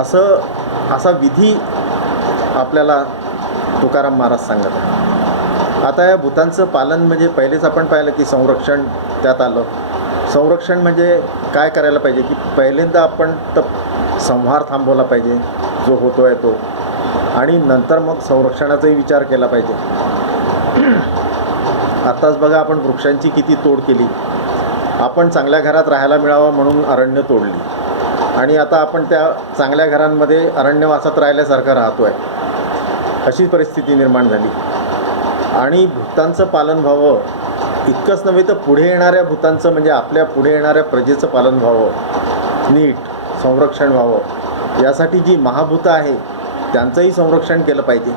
असा विधी आपल्याला तुकाराम महाराज सांगत आहे. आता या भूतांचं पालन म्हणजे पहिलेच आपण पाहिलं की संरक्षण त्यात आलं. संरक्षण म्हणजे काय करायला पाहिजे की पहिल्यांदा आपण तर संहार थांबवला पाहिजे जो होतो आहे तो, आणि नंतर मग संरक्षणाचाही विचार केला पाहिजे. आत्ताच बघा आपण वृक्षांची किती तोड केली. आपण चांगल्या घरात राहायला मिळावं म्हणून अरण्य तोडली आणि आता आपण त्या चांगल्या घरांमध्ये अरण्यवासात राहिल्यासारखं राहतो आहे, अशी परिस्थिती निर्माण झाली. आणि भूतांचं पालन व्हावं इतकंच नव्हे तर पुढे येणाऱ्या भूतांचं म्हणजे आपल्या पुढे येणाऱ्या प्रजेचं पालन व्हावं, नीट संरक्षण व्हावं, यासाठी जी महाभूतं आहे त्यांचंही संरक्षण केलं पाहिजे.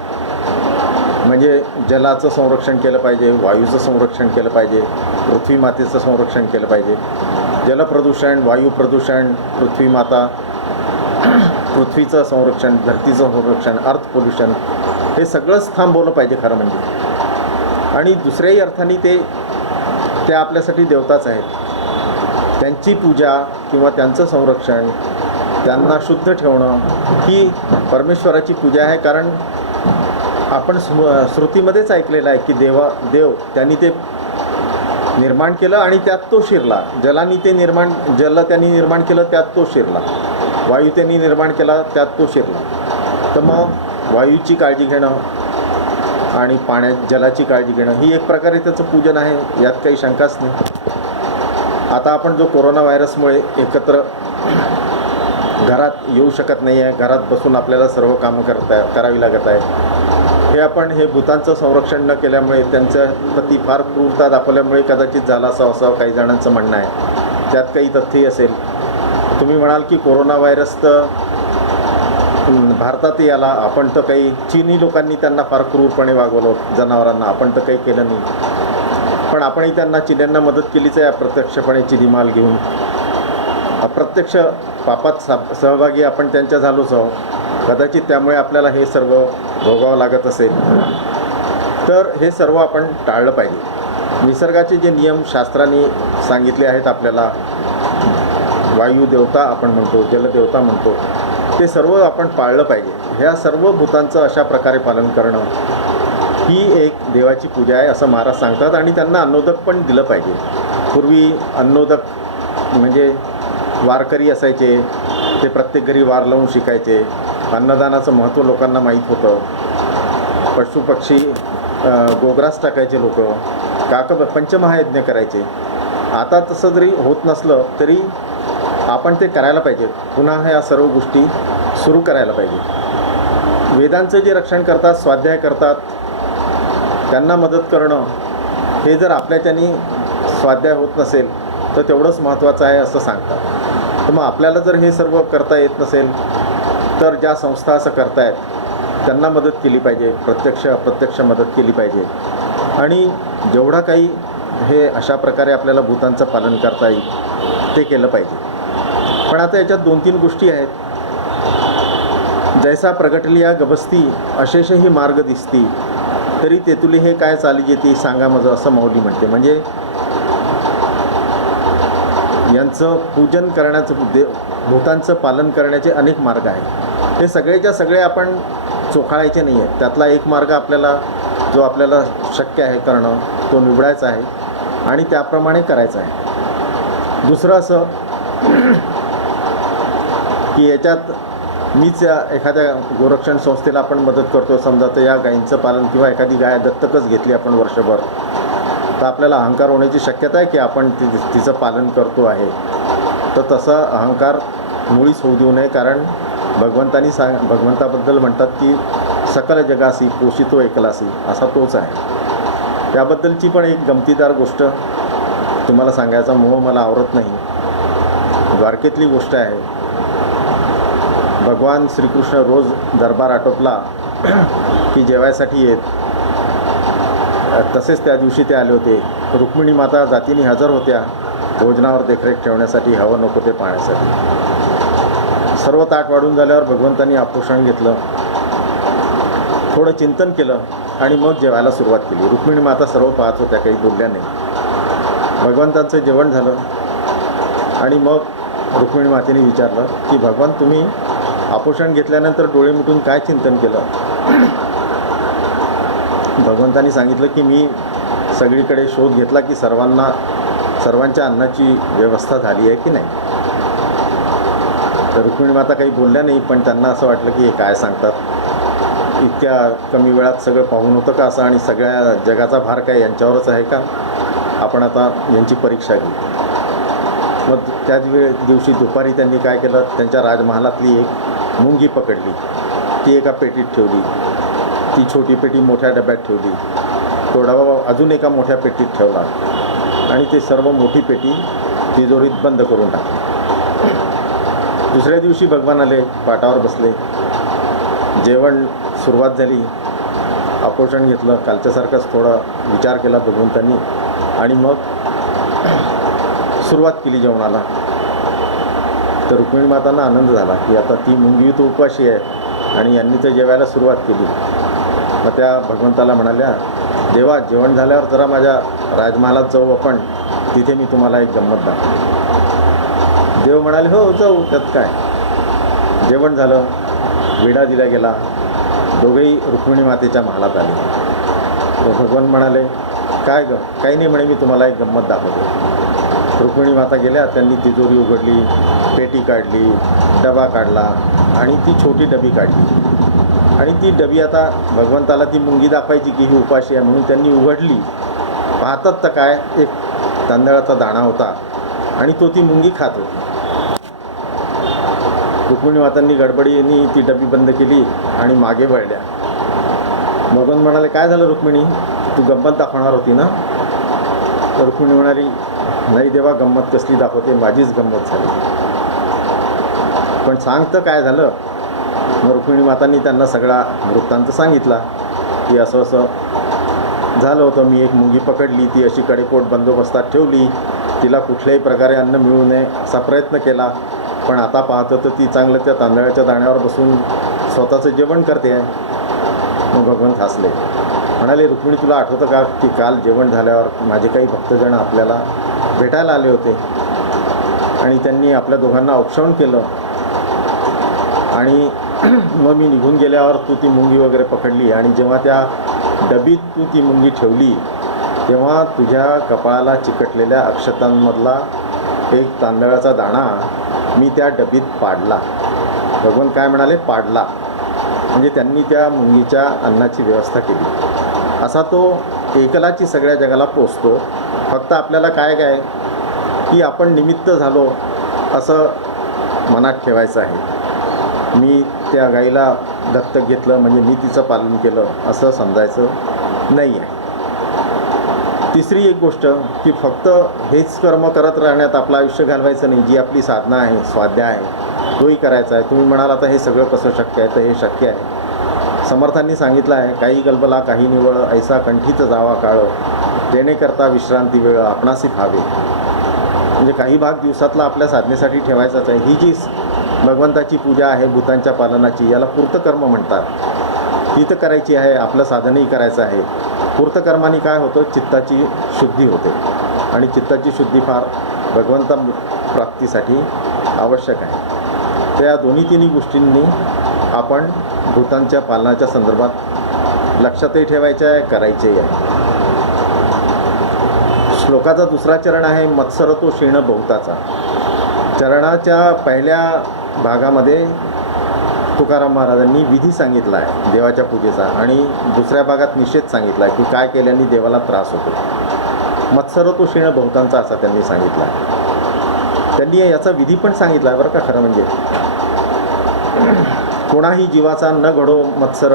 म्हणजे जलाचं संरक्षण केलं पाहिजे, वायूचं संरक्षण केलं पाहिजे, पृथ्वी मातेचं संरक्षण केलं पाहिजे. जलप्रदूषण, वायू प्रदूषण, पृथ्वी माता, पृथ्वीचं संरक्षण, धरतीचं संरक्षण, अर्थ पोल्युशन, हे सगळंच थांबवलं पाहिजे खरं म्हणजे. आणि दुसऱ्याही अर्थाने ते आपल्यासाठी देवताच आहेत. त्यांची पूजा किंवा त्यांचं संरक्षण, त्यांना शुद्ध ठेवणं ही परमेश्वराची पूजा आहे. कारण आपण श्रुतीमध्येच ऐकलेलं आहे की देव त्यांनी ते निर्माण केलं आणि त्यात तो शिरला. जल त्यांनी निर्माण केलं, त्यात तो शिरला. वायू त्यांनी निर्माण केला, त्यात तो शिरला. तर मग वायूची काळजी घेणं आणि जलाची काळजी घेणं ही एक प्रकारे त्याचं पूजन आहे, यात काही शंकाच नाही. आता आपण जो कोरोना व्हायरसमुळे एकत्र घरात येऊ शकत नाही आहे, घरात बसून आपल्याला सर्व कामं करावी लागत आहे, हे भूतांचं संरक्षण न केल्यामुळे, त्यांच्या प्रती फार क्रूरता दाखवल्यामुळे कदाचित झाला असं काही जणांचं म्हणणं आहे. त्यात काही तथ्यही असेल. तुम्ही म्हणाल की कोरोना व्हायरस तर भारतातही आला, आपण तर काही चीनी लोकांनी त्यांना फार क्रूरपणे वागवलं जनावरांना, आपण तर काही केलं नाही. पण आपणही त्यांना चिन्यांना मदत केलीच आहे अप्रत्यक्षपणे चिनी माल घेऊन. अप्रत्यक्ष पापात सहभागी आपण त्यांच्या झालोच आहोत. कदाचित त्यामुळे आपल्याला हे सर्व भोगावं लागत असेल. तर हे सर्व आपण टाळलं पाहिजे. निसर्गाचे जे नियम शास्त्रांनी सांगितले आहेत आपल्याला, वायू देवता आपण म्हणतो, जलदेवता म्हणतो, ते सर्व आपण पाळलं पाहिजे. ह्या सर्व भूतांचं अशा प्रकारे पालन करणं ही एक देवाची पूजा आहे असं महाराज सांगतात. आणि त्यांना अन्नोदक पण दिलं पाहिजे. पूर्वी अन्नोदक म्हणजे वारकरी असायचे, ते प्रत्येक घरी वार लावून शिकायचे. अन्नदानाचं महत्त्व लोकांना माहीत होतं. पशुपक्षी गोग्रास टाकायचे लोक, पंचमहायज्ञ करायचे. आता तसं जरी होत नसलं तरी आपण ते करायला पाहिजे. पुन्हा ह्या सर्व गोष्टी सुरू करायला पाहिजे. वेदांचं जे रक्षण करतात, स्वाध्याय करतात, त्यांना मदत करणं हे जर आपल्याच्यानी स्वाध्याय होत नसेल तर तेवढंच महत्त्वाचं आहे असं सांगतात. तर मग आपल्याला जर हे सर्व करता येत नसेल तर ज्या संस्था असं करतायत त्यांना मदत केली पाहिजे, प्रत्यक्ष अप्रत्यक्ष मदत केली पाहिजे. आणि जेवढा काही हे अशा प्रकारे आपल्याला भूतांचं पालन करता येईल ते केलं पाहिजे. पण आता याच्यात 2-3 गोष्टी आहेत. जैसा प्रगटली या गबसती अशेषही मार्ग दिसती, तरी तेथुली हे काय चाली जेती सांगा माझं, असं माऊली म्हणते. म्हणजे यांचं पूजन करण्याचं, भूतांचं पालन करण्याचे अनेक मार्ग आहेत. हे सगळेच्या सगळे आपण चोखाळायचे नाही आहेत. त्यातला एक मार्ग आपल्याला जो आपल्याला शक्य आहे करणं तो निवडायचा आहे आणि त्याप्रमाणे करायचं आहे. दुसरं असं की याच्यात मीच एखाद्या गोरक्षण संस्थेला आपण मदत करतो समजा, तर या गायींचं पालन किंवा एखादी गाय दत्तकच घेतली आपण वर्षभर, तर आपल्याला अहंकार होण्याची शक्यता आहे की आपण तिचं पालन करतो आहे. तर तसा अहंकार मुळीच होऊ देऊ नये, कारण भगवंताबद्दल म्हणतात की सकल जगासी पोषितो एकलासी, असा तोच आहे. त्याबद्दलची पण एक गमतीदार गोष्ट तुम्हाला सांगायचा मोह मला आवरत नाही. द्वारकेतली गोष्ट आहे. भगवान श्रीकृष्ण रोज दरबार आटोपला की जेवायसाठी येत. तसेच त्या दिवशी ते आले होते. रुक्मिणी माता जातीने हजर होत्या भोजनावर देखरेख ठेवण्यासाठी, हवं नको ते पाहण्यासाठी. सर्व ताट वाढून झाल्यावर भगवंतांनी आपोषण घेतलं, थोडं चिंतन केलं आणि मग जेवायला सुरुवात केली. रुक्मिणी माता सर्व पाहत होत्या, काही बोलल्या नाही. भगवंतांचं जेवण झालं आणि मग रुक्मिणी मातेने विचारलं की भगवान, तुम्ही आपोषण घेतल्यानंतर डोळे मिटून काय चिंतन केलं? भगवंतांनी सांगितलं की मी सगळीकडे शोध घेतला की सर्वांच्या अन्नाची व्यवस्था झाली आहे की नाही. तर रुक्मिणी माता काही बोलल्या नाही, पण त्यांना असं वाटलं की हे काय सांगतात, इतक्या कमी वेळात सगळं पाहून होतं का असं, आणि सगळ्या जगाचा भार काय यांच्यावरच आहे का, आपण आता यांची परीक्षा घेऊ. मग त्याच दिवशी दुपारी त्यांनी काय केलं, त्यांच्या राजमहालातली एक मुंगी पकडली, ती एका पेटीत ठेवली. ती छोटी पेटी मोठ्या डब्यात ठेवली, तो डबा अजून एका मोठ्या पेटीत ठेवला आणि ते सर्व मोठी पेटी तिजोरीत बंद करून टाकली. दुसऱ्या दिवशी भगवान आले, पाटावर बसले, जेवण सुरुवात झाली. आपोषण घेतलं, कालच्यासारखाच थोडा विचार केला भगवंतांनी आणि मग सुरुवात केली जेवणाला. तर रुक्मिणी मातांना आनंद झाला की आता ती मुंगी तो उपाशी आहे आणि यांनी तर जेवायला सुरुवात केली. मग त्या भगवंताला म्हणाल्या, देवा, जेवण झाल्यावर जरा माझ्या राजमहालात जाऊ आपण, तिथे मी तुम्हाला एक गंमत दाखवतो. देव म्हणाले, हो जाऊ, त्यात काय. जेवण झालं, विडा दिला गेला, दोघेही रुक्मिणी मातेच्या महालात आले. भगवान म्हणाले, काय ग? काही नाही म्हणे, मी तुम्हाला एक गंमत दाखवतो. रुक्मिणी माता गेल्या, त्यांनी तिजोरी उघडली, पेटी काढली, डबा काढला आणि ती छोटी डबी काढली आणि ती डबी आता भगवंताला ती मुंगी दाखवायची की ही उपाशी आहे म्हणून त्यांनी उघडली. पाहतात तर काय, एक तांदळाचा दाणा होता आणि तो ती मुंगी खात होती. रुक्मिणी मातांनी गडबडीने ती डबी बंद केली आणि मागे वळल्या. भगवान म्हणाले, काय झालं रुक्मिणी, तू गंमत दाखवणार होती ना? तर रुक्मिणी म्हणाली, नाही देवा, गंमत कसली दाखवते, माझीच गंमत झाली. पण सांग तर काय झालं? मग रुक्मिणी मातांनी त्यांना सगळा वृत्तांत सांगितला की असं असं झालं होतं. मी एक मुंगी पकडली, ती अशी कडेकोट बंदोबस्तात ठेवली, तिला कुठल्याही प्रकारे अन्न मिळू नये असा प्रयत्न केला, पण आता पाहतो तर ती चांगलं त्या तांदळाच्या दाण्यावर बसून स्वतःचं जेवण करते आहे. मग भगवंत हसले, म्हणाले, रुक्मिणी, तुला आठवतं का की काल जेवण झाल्यावर माझे काही भक्तजण आपल्याला भेटायला आले होते आणि त्यांनी आपल्या दोघांना औक्षण केलं आणि मग मी निघून गेल्यावर तू ती मुंगी वगैरे पकडली आणि जेव्हा त्या डबीत तू ती मुंगी ठेवली तेव्हा तुझ्या कपाळाला चिकटलेल्या अक्षतांमधला एक तांदळाचा दाणा मी त्या डबीत पाडला. भगवान काय म्हणाले, पाडला, म्हणजे त्यांनी त्या मुंगीच्या अन्नाची व्यवस्था केली. असा तो एकलाची सगळ्या जगाला पोचतो. फक्त आपल्याला काय की आपण निमित्त झालो असं मनात ठेवायचं आहे. मी त्या गाईला दत्तक घेतलं म्हणजे मी तिचं पालन केलं असं समजायचं नाही आहे. तिसरी एक गोष्ट की फक्त हेच कर्म करत राहण्यात आपलं आयुष्य घालवायचं नाही. जी आपली साधना आहे, स्वाध्याय आहे, तोही करायचा आहे. तुम्ही म्हणाल आता हे सगळं कसं शक्य आहे, तर हे शक्य आहे. समर्थांनी सांगितलं आहे, काही गलबला काही निवळ, ऐसा कंठीत जावा काळ, देणेकरता विश्रांती वेळ आपणासी फावे. म्हणजे काही भाग दिवसातला आपल्या साधनेसाठी ठेवायचाच आहे. ही जी भगवंताची पूजा आहे भूतांच्या पालनाची, याला पूर्तकर्म म्हणतात. ती तर करायची आहे, आपलं साधनही करायचं आहे. पूर्तकर्माने काय होतं, चित्ताची शुद्धी होते आणि चित्ताची शुद्धी फार भगवंता प्राप्तीसाठी आवश्यक आहे. त्या दोन्ही तिन्ही गोष्टींनी आपण भूतांच्या पालनाच्या संदर्भात लक्षातही ठेवायचं आहे, करायचंही आहे. श्लोकाचा दुसरा चरण आहे मत्सरतो क्षीण बहुताचा. चरणाच्या पहिल्या भागामध्ये तुकाराम महाराजांनी विधी सांगितला आहे देवाच्या पूजेचा, आणि दुसऱ्या भागात निषेध सांगितला आहे की काय केल्याने देवाला त्रास होतो. मत्सरतो क्षीण बहुतांचा असा त्यांनी सांगितला आहे. त्यांनी याचा विधी पण सांगितला आहे बरं का. खरं म्हणजे कोणाही जीवाचा न घडो मत्सर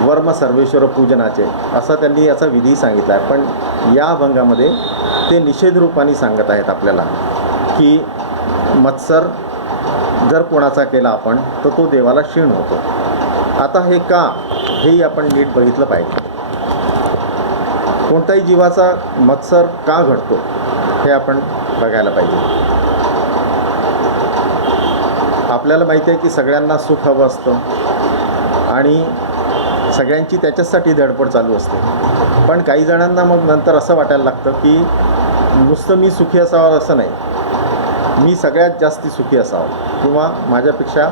वर्म सर्वेश्वर पूजनाचे, असा त्यांनी याचा विधी सांगितला आहे. पण या अभंगामध्ये ते निषेध रूपाने सांगत आहेत आपल्याला की मत्सर जर कोणाचा केला आपण तर तो देवाला क्षीण होतो. आता हे का, हेही आपण नीट बघितलं पाहिजे. कोणत्याही जीवाचा मत्सर का घडतो हे आपण बघायला पाहिजे. आपल्याला माहिती आहे की सगळ्यांना सुख हवं असतं आणि सगळ्यांची त्याच्यासाठी धडपड चालू असते. पण काही जणांना मग नंतर असं वाटायला लागतं की नुसतं मी सुखी असावं असं नाही, मी सगळ्यात जास्ती सुखी असावं किंवा माझ्यापेक्षा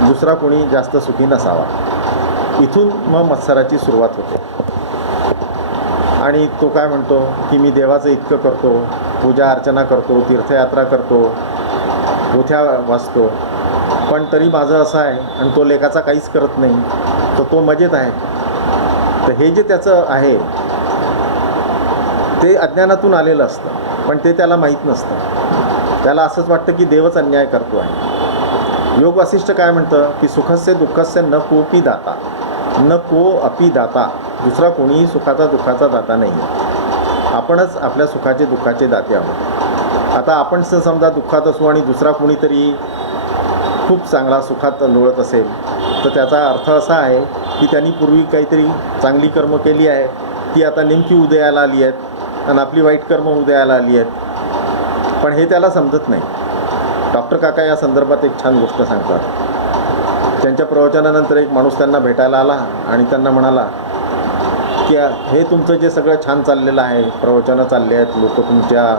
दुसरा कोणी जास्त सुखी नसावा. इथून मग मत्सराची सुरुवात होते. आणि तो काय म्हणतो की मी देवाचं इतकं करतो, पूजा अर्चना करतो, तीर्थयात्रा करतो, पोथ्या वाचतो, पण तरी माझं असं आहे आणि तो लेखाचा काहीच करत नाही, तर तो मजेत आहे. तर हे जे त्याचं आहे ते अज्ञानातून आलेलं असतं, पण ते त्याला माहीत नसतं. त्याला असंच वाटतं की देवच अन्याय करतो आहे. योग वासिष्ठ काय म्हणतं की सुखस्य दुःखस्य न कोपी दाता, न को अपि दाता. दुसरा कोणीही सुखाचा दुःखाचा दाता नाही. आपणच आपल्या सुखाचे दुःखाचे दाते आहोत. आता आपण समजा दुःखात असू आणि दुसरा कोणीतरी खूप चांगला सुखात लोळत असेल, तर त्याचा अर्थ असा आहे की त्यांनी पूर्वी काहीतरी चांगली कर्म केली आहे, ती आता नेमकी उदयाला आली आहेत आणि आपली वाईट कर्म उदयाला आली आहेत. पण हे त्याला समजत नाही. डॉक्टर काका या संदर्भात एक छान गोष्ट सांगतात. त्यांच्या प्रवचनानंतर एक माणूस त्यांना भेटायला आला आणि त्यांना म्हणाला की हे तुमचं जे सगळं छान चाललेलं आहे, प्रवचनं चालले आहेत, लोक तुमच्या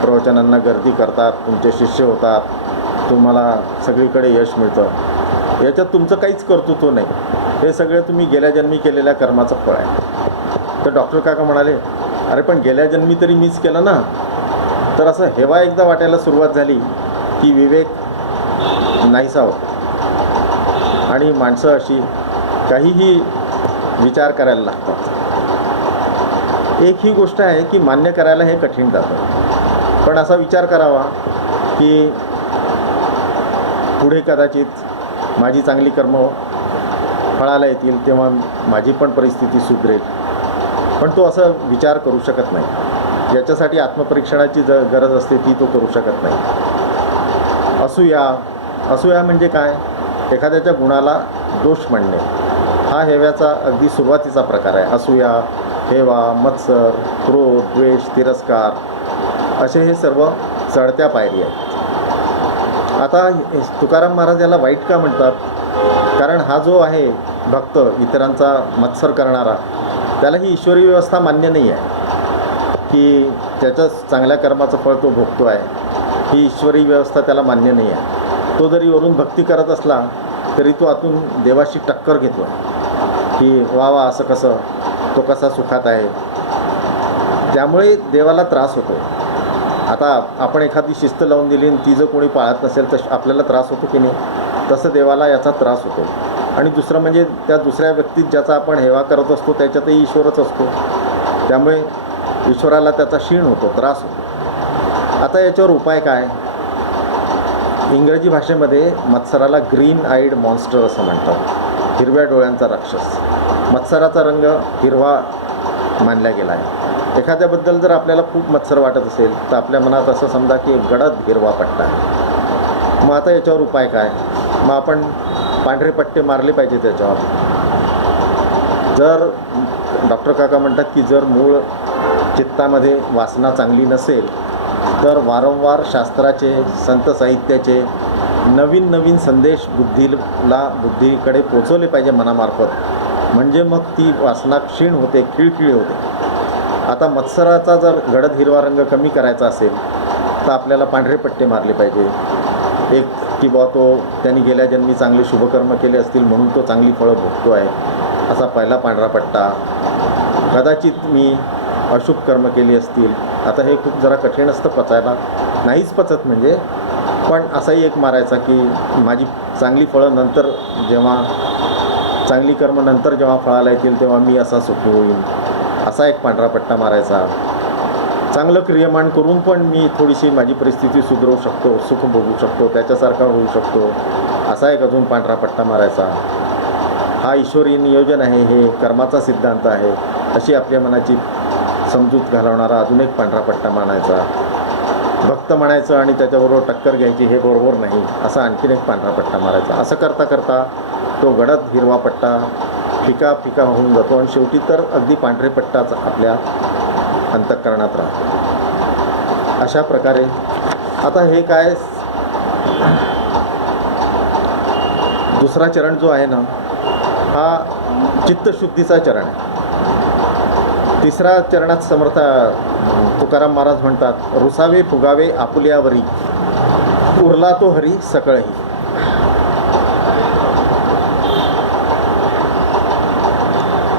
प्रवचनांना गर्दी करतात, तुमचे शिष्य होतात, तुम्हाला सगळीकडे यश मिळतं, याच्यात तुमचं काहीच कर्तृत्व नाही, हे सगळं तुम्ही गेल्या जन्मी केलेल्या कर्माचं फळ आहे. तर डॉक्टर काका म्हणाले, अरे पण गेल्या जन्मी तरी मीच केलं ना. तर असं हेवा एकदा वाटायला सुरुवात झाली की विवेक नाहीसा होतो आणि माणसं अशी काहीही विचार करायला लागतात. एक ही गोष्ट आहे की मान्य करायला हे कठीण जातं, पण असा विचार करावा की पुढे कदाचित माझी चांगली कर्म फळाला येतील, तेव्हा माझी पण परिस्थिती सुधरेल. पण तो असं विचार करू शकत नाही. ज्याच्यासाठी आत्मपरीक्षणाची गरज असते ती तो करू शकत नाही. असूया म्हणजे काय? एखाद्याच्या गुणाला दोष म्हणणे. हा हेव्याचा अगदी सुरुवातीचा प्रकार आहे. असूया, हेवा, मत्सर, क्रोध, द्वेष, तिरस्कार असे हे सर्व चढत्या पायरी आहेत. आता तुकाराम महाराज याला वाईट का म्हणतात? कारण हा जो आहे भक्त इतरांचा मत्सर करणारा, त्याला ही ईश्वरी व्यवस्था मान्य नाही आहे की त्याच्या चांगल्या कर्माचं फळ तो भोगतो आहे. ही ईश्वरी व्यवस्था त्याला मान्य नाही आहे. तो जरी वरून भक्ती करत असला तरी तो आतून देवाशी टक्कर घेतो की वा वा असं कसं, तो कसा सुखात आहे. त्यामुळे देवाला त्रास होतो. आता आपण एखादी शिस्त लावून दिली आणि ती जर कोणी पाळत नसेल तर आपल्याला त्रास होतो की नाही, तसं देवाला याचा त्रास होतो. आणि दुसरं म्हणजे त्या दुसऱ्या व्यक्तीत ज्याचा आपण हेवा करत असतो त्याच्यातही ईश्वरच असतो, त्यामुळे ईश्वराला त्याचा क्षीण होतो, त्रास होतो. आता याच्यावर उपाय काय? इंग्रजी भाषेमध्ये मत्सराला ग्रीन आईड मॉन्स्टर असं म्हणतात, हिरव्या डोळ्यांचा राक्षस. मत्सराचा रंग हिरवा मानला गेला आहे. एखाद्याबद्दल जर आपल्याला खूप मत्सर वाटत असेल तर आपल्या मनात असं समजा की गडद हिरवा पट्टा आहे. मग आता याच्यावर उपाय काय? मग आपण पांढरे पट्टे मारले पाहिजे त्याच्यावर. जर डॉक्टर काका म्हणतात की जर मूळ चित्तामध्ये वासना चांगली नसेल तर वारंवार शास्त्राचे, संत साहित्याचे नवीन नवीन संदेश बुद्धीकडे पोचवले पाहिजे मनामार्फत, म्हणजे मग ती वासना क्षीण होते, खिळखिळी होते. आता मत्सराचा जर गडद हिरवा रंग कमी करायचा असेल तर आपल्याला पांढरे पट्टे मारले पाहिजे. एक की बा तो त्यांनी गेल्या जन्मी चांगले शुभकर्म केले असतील म्हणून तो चांगली फळं भोगतो आहे, असा पहिला पांढरा पट्टा. कदाचित मी अशुभ कर्म केली असतील. आता हे खूप जरा कठीण असतं पचायला, नाहीच पचत म्हणजे, पण असाही एक मारायचा की माझी चांगली फळं नंतर जेव्हा चांगली कर्म नंतर जेव्हा फळाला येतील तेव्हा मी असा सुखी होईन, असा एक पांढरा पट्टा मारायचा. चांगलं क्रियमान करून पण मी थोडीशी माझी परिस्थिती सुधारू शकतो, सुख भोगू शकतो, त्याच्यासारखा होऊ शकतो, असा एक अजून पांढरा पट्टा मारायचा. हा ईश्वरी नियोजन आहे, हे कर्माचा सिद्धांत आहे, अशी आपल्या मनाची समजूत घालवणारा अजून एक पांढरा पट्टा मानायचा. भक्त म्हणायचं आणि त्याच्याबरोबर टक्कर घ्यायची हे बरोबर नाही, असा आणखीन एक पांढरा पट्टा मारायचा. असं करता करता तो गडद हिरवा पट्टा फिका फिका होऊन जातो आणि शेवटी तर अगदी पांढरे पट्टाच आपल्या अंतःकरणात राहतो. अशा प्रकारे आता हे काय, दुसरा चरण जो आहे ना, हा चित्तशुद्धीचा चरण आहे. तिसरा चरणात समर्थ तुकाराम महाराज म्हणतात, रुसावे फुगावे आपुल्यावरी, उरला तो हरी सकळही.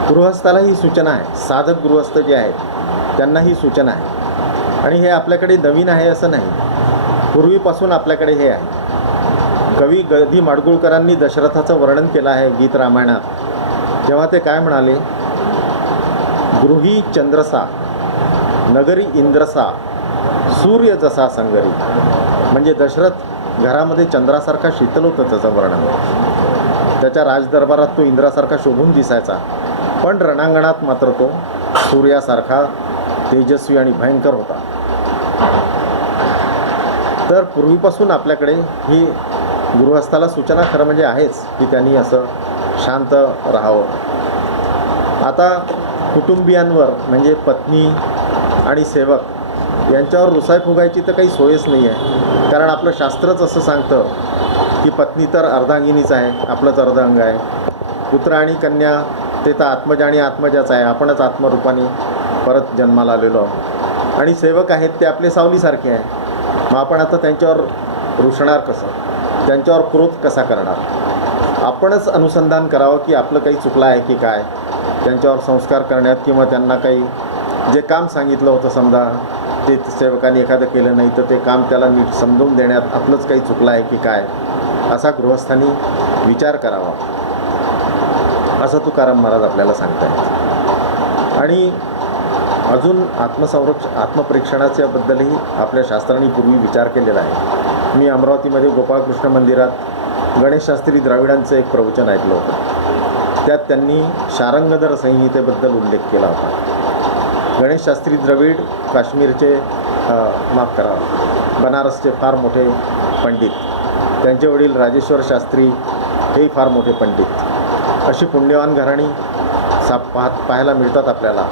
गृहस्थाला ही सूचना आहे, साधक गृहस्थ जे आहेत त्यांना ही सूचना आहे. आणि हे आपल्याकडे नवीन आहे असं नाही, पूर्वीपासून आपल्याकडे हे आहे. कवी गदी माडगुळकरांनी दशरथाचं वर्णन केलं आहे गीत रामायणात. तेव्हा ते काय म्हणाले, गृही चंद्रसा नगरी इंद्रसा सूर्य जसा संगरी. म्हणजे दशरथ घरामध्ये चंद्रासारखा शीतल होतं त्याचं वर्णन. त्याच्या राजदरबारात तो इंद्रासारखा शोभून दिसायचा, पण रणांगणात मात्र तो सूर्यासारखा तेजस्वी आणि भयंकर होता. तर पूर्वीपासून आपल्याकडे ही गृहस्थाला सूचना खरं म्हणजे आहेच की त्यांनी असं शांत राहावं. आता कुटुंबियांवर म्हणजे पत्नी आणि सेवक यांच्यावर रुसाई फुगायची तर काही सोयच नाही आहे. कारण आपलं शास्त्रच असं सांगतं की पत्नी तर अर्धांगिनीच आहे, आपलंच अर्धांग आहे. पुत्र आणि कन्या ते तर आत्मजा आणि आत्मजाच आहे, आपणच आत्मरूपाने परत जन्माला आलेलो आहोत. आणि सेवक आहेत ते आपले सावलीसारखे आहे. मग आपण आता त्यांच्यावर रुसणार कसं, त्यांच्यावर क्रोध कसा करणार? आपणच अनुसंधान करावं की आपलं काही चुकलं आहे की काय, त्यांच्यावर संस्कार करण्यात किंवा त्यांना काही जे काम सांगितलं होतं समजा ते सेवकांनी एखादं केलं नाही तर ते काम त्याला नीट समजून देण्यात आपलंच काही चुकलं आहे की काय, असा गृहस्थांनी विचार करावा, असं तुकाराम महाराज आपल्याला सांगत आहेत. आणि अजून आत्मपरीक्षणाच्याबद्दलही आपल्या शास्त्रांनी पूर्वी विचार केलेला आहे. मी अमरावतीमध्ये गोपाळकृष्ण मंदिरात गणेशशास्त्री द्राविडांचं एक प्रवचन ऐकलं होतं. त्यात त्यांनी शारंगधर संहितेबद्दल उल्लेख केला होता. गणेशशास्त्री द्रविड काश्मीरचे बनारसचे फार मोठे पंडित, त्यांचे वडील राजेश्वर शास्त्री हेही फार मोठे पंडित. अशी पुण्यवान घराणी पाहायला मिळतात आपल्याला.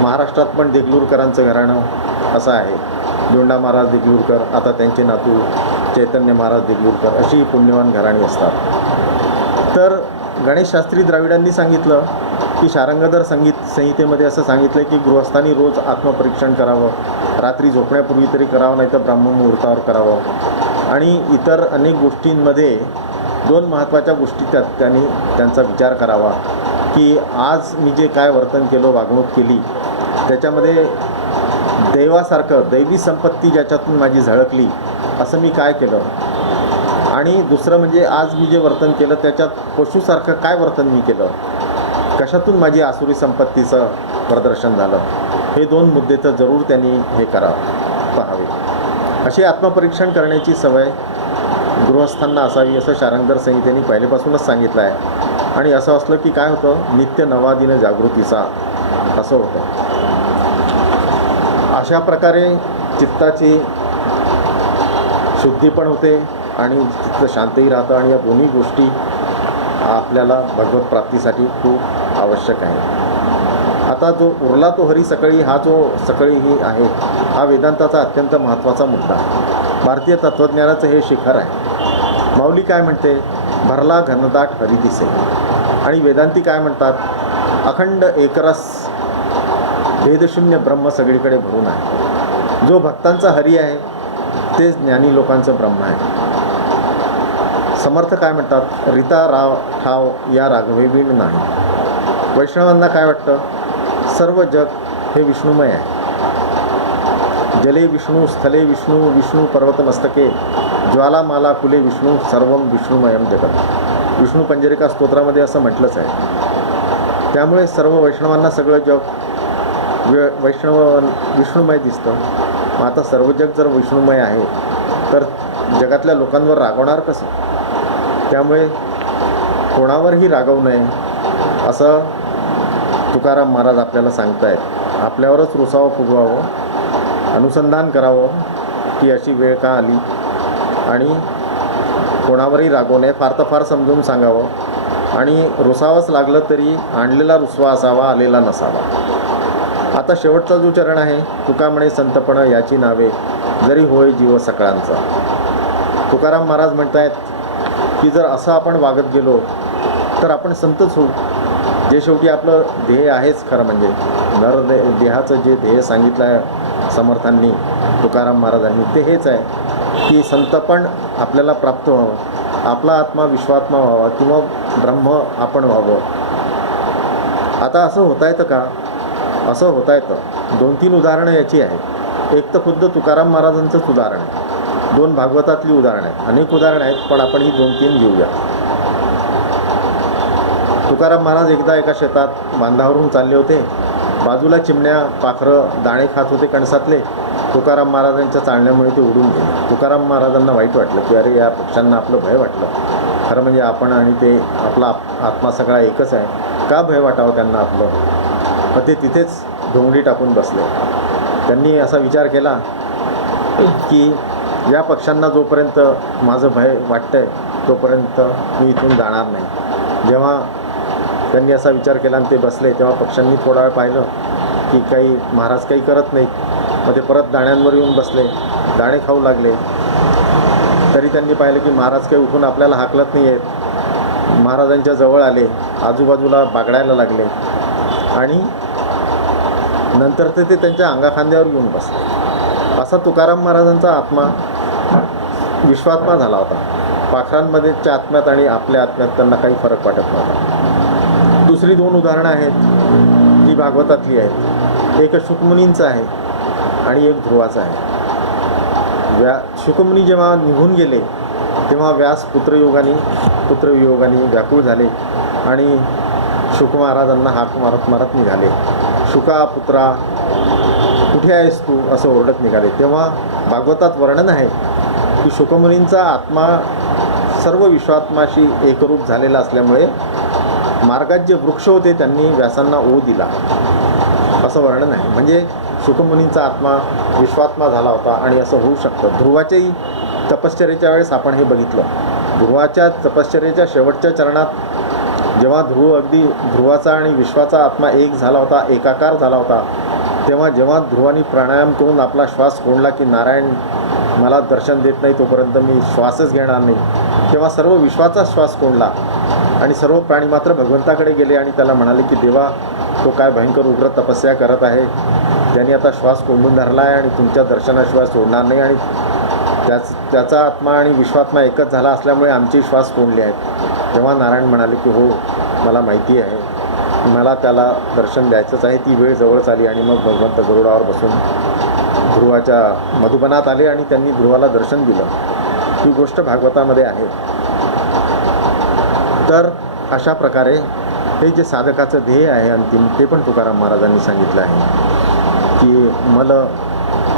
महाराष्ट्रात पण देगलूरकरांचं घराणं असं आहे. दोंडा महाराज देगलूरकर, आता त्यांचे नातू चैतन्य महाराज देगलूरकर, अशी पुण्यवान घराणी असतात. तर गणेशशास्त्री द्राविडांनी सांगितलं की शारंगधर संहितेमध्ये असं सांगितलं की गृहस्थांनी रोज आत्मपरीक्षण करावं, रात्री झोपण्यापूर्वी तरी करावं, नाही तर ब्राह्ममुहूर्तावर करावं. आणि इतर अनेक गोष्टींमध्ये दोन महत्त्वाच्या गोष्टी त्यांचा विचार करावा की आज मी जे काय वर्तन केलं, वागणूक केली, त्याच्यामध्ये देवासारखं दैवी संपत्ती ज्याच्यातून माझी झळकली असं मी काय केलं. आणि दुसरं म्हणजे आज मी जे वर्तन केलं त्याच्यात पशुसारखं काय वर्तन मी केलं, कशातून माझी आसुरी संपत्तीचं प्रदर्शन झालं. हे दोन मुद्दे तर जरूर त्यांनी हे पाहावे. अशी आत्मपरीक्षण करण्याची सवय गृहस्थांना असावी असं शारंगधर संहितेने पहिलेपासूनच सांगितलं आहे. आणि असं असलं की काय होतं, नित्य नवा दिन जागृतीचा असं होतं. अशा प्रकारे चित्ताची शुद्धी पण होते आणि चित्त शांतही राहतं. आणि या दोन्ही गोष्टी आपल्याला भगवत प्राप्तीसाठी खूप आवश्यक आहे. आता जो उरला तो हरी सकळी, हा जो सकळी ही आहे हा वेदांताचा अत्यंत महत्त्वाचा मुद्दा आहे. भारतीय तत्त्वज्ञानाचं हे शिखर आहे. माऊली काय म्हणते, भरला घनदाट हरी दिसे. आणि वेदांती काय म्हणतात, अखंड एकरस भेदशून्य ब्रह्म सगळीकडे भरून आहे. जो भक्तांचा हरी आहे तेच ज्ञानी लोकांचं ब्रह्म आहे. समर्थ काय म्हणतात, रीता राव ठाव या राघवेवीण नाही. वैष्णवांना काय वाटतं, सर्व जग हे विष्णुमय आहे. जले विष्णू, स्थले विष्णू, विष्णू पर्वतमस्तके, ज्वालामाला कुले विष्णू, सर्वम विष्णुमयम जगत. विष्णू पंजरिका स्तोत्रामध्ये असं म्हटलंच आहे. त्यामुळे सर्व वैष्णवांना सगळं जग विष्णुमय दिसतं. मग आता सर्व जग जर विष्णुमय आहे तर जगातल्या लोकांवर रागवणार कसं? त्यामुळे कोणावरही रागवू नये असं तुकाराम महाराज आपल्याला सांगतायत. आपल्यावरच रुसावं फुगवावं, अनुसंधान करावं की अशी वेळ का आली, आणि कोणावरही रागवू नये, फार तर फार समजून सांगावं, आणि रुसावंच लागलं तरी आणलेला रुसवा असावा, आलेला नसावा. आता शेवटचा जो चरण आहे, तुका म्हणे संतपण याची नावे, जरी होय जीव सकळांचा. तुकाराम महाराज म्हणतायत की जर असं आपण वागत गेलो तर आपण संतच होऊ. जे शेवटी आपलं ध्येय आहेच खरं म्हणजे देहाचं जे ध्येय सांगितलं आहे समर्थांनी, तुकाराम महाराजांनी, ते हेच आहे की संतपण आपल्याला प्राप्त व्हावं, आपला आत्मा विश्वात्मा व्हावा किंवा ब्रह्म आपण व्हावं. आता असं होता येतं का? असं होता येतं. 2-3 उदाहरणं याची आहेत. एक तर खुद्द तुकाराम महाराजांचंच उदाहरण आहे, 2 भागवतातली उदाहरणं आहेत. अनेक उदाहरणं आहेत पण आपण ही 2-3 घेऊया. तुकाराम महाराज एकदा एका शेतात बांधावरून चालले होते. बाजूला चिमण्या पाखरं दाणे खात होते कणसातले. तुकाराम महाराजांच्या चालण्यामुळे ते उडून गेले. तुकाराम महाराजांना वाईट वाटलं की अरे या पक्ष्यांना आपलं भय वाटलं. खरं म्हणजे आपण आणि ते आपला आत्मा सगळा एकच आहे, का भय वाटावं त्यांना आपलं? मग ते तिथेच ढोंगडी टाकून बसले. त्यांनी असा विचार केला की या पक्ष्यांना जोपर्यंत माझं भय वाटतं आहे तोपर्यंत मी इथून जाणार नाही. जेव्हा त्यांनी असा विचार केला आणि ते बसले तेव्हा पक्ष्यांनी थोडा वेळ पाहिलं की काही महाराज काही करत नाहीत. मग ते परत दाण्यांवर येऊन बसले, दाणे खाऊ लागले. तरी त्यांनी पाहिलं की महाराज काही उठून आपल्याला हाकलत नाही आहेत. महाराजांच्या जवळ आले, आजूबाजूला बागडायला लागले आणि नंतर ते त्यांच्या अंगाखांद्यावर येऊन बसले. असा तुकाराम महाराजांचा आत्मा विश्वात्मा झाला होता. पाखरांमध्येच्या आत्म्यात आणि आपल्या आत्म्यात त्यांना काही फरक वाटत नव्हता. दुसरी 2 उदाहरणं आहेत, ती भागवतातली आहेत. एक शुकमुनींचं आहे आणि एक ध्रुवाचं आहे. शुकमुनी जेव्हा निघून गेले तेव्हा व्यास पुत्रवियोगाने व्याकुळ झाले आणि शुक महाराजांना हाक मारत मारत निघाले. शुका पुत्रा कुठे आहेस तू असं ओरडत निघाले. तेव्हा भागवतात वर्णन आहे की शुकमुनींचा आत्मा सर्व विश्वात्माशी एकरूप झालेला असल्यामुळे मार्गात जे वृक्ष होते त्यांनी व्यासांना ओ दिला असं वर्णन आहे. म्हणजे शुकमुनींचा आत्मा विश्वात्मा झाला होता आणि असं होऊ शकतं. ध्रुवाच्याही तपश्चर्येच्या वेळेस आपण हे बघितलं. ध्रुवाच्या तपश्चर्येच्या शेवटच्या चरणात जेव्हा ध्रुवाचा आणि विश्वाचा आत्मा एक झाला होता, एकाकार झाला होता, जेव्हा ध्रुवानी प्राणायाम करून आपला श्वास कोंडला की नारायण मला दर्शन देत नाही तोपर्यंत मी श्वासच घेणार नाही, तेव्हा सर्व विश्वाचा श्वास कोंडला आणि सर्व प्राणी मात्र भगवंताकडे गेले आणि त्याला म्हणाले की देवा, तो काय भयंकर उग्र तपस्या करत आहे, त्यांनी आता श्वास कोंडून धरला आहे आणि तुमच्या दर्शनाशिवाय सोडणार नाही, आणि त्याचा आत्मा आणि विश्वात्मा एकच झाला असल्यामुळे आमचे श्वास कोंडले आहेत. तेव्हा नारायण म्हणाले की हो, मला माहिती आहे, मला त्याला दर्शन द्यायचंच आहे. ती वेळ जवळच आली आणि मग भगवंत गरुडावर बसून ध्रुवाच्या मधुबनात आले आणि त्यांनी ध्रुवाला दर्शन दिलं. ही गोष्ट भागवतामध्ये आहे. तर अशा प्रकारे हे जे साधकाचं ध्येय आहे अंतिम, ते पण तुकाराम महाराजांनी सांगितलं आहे की मल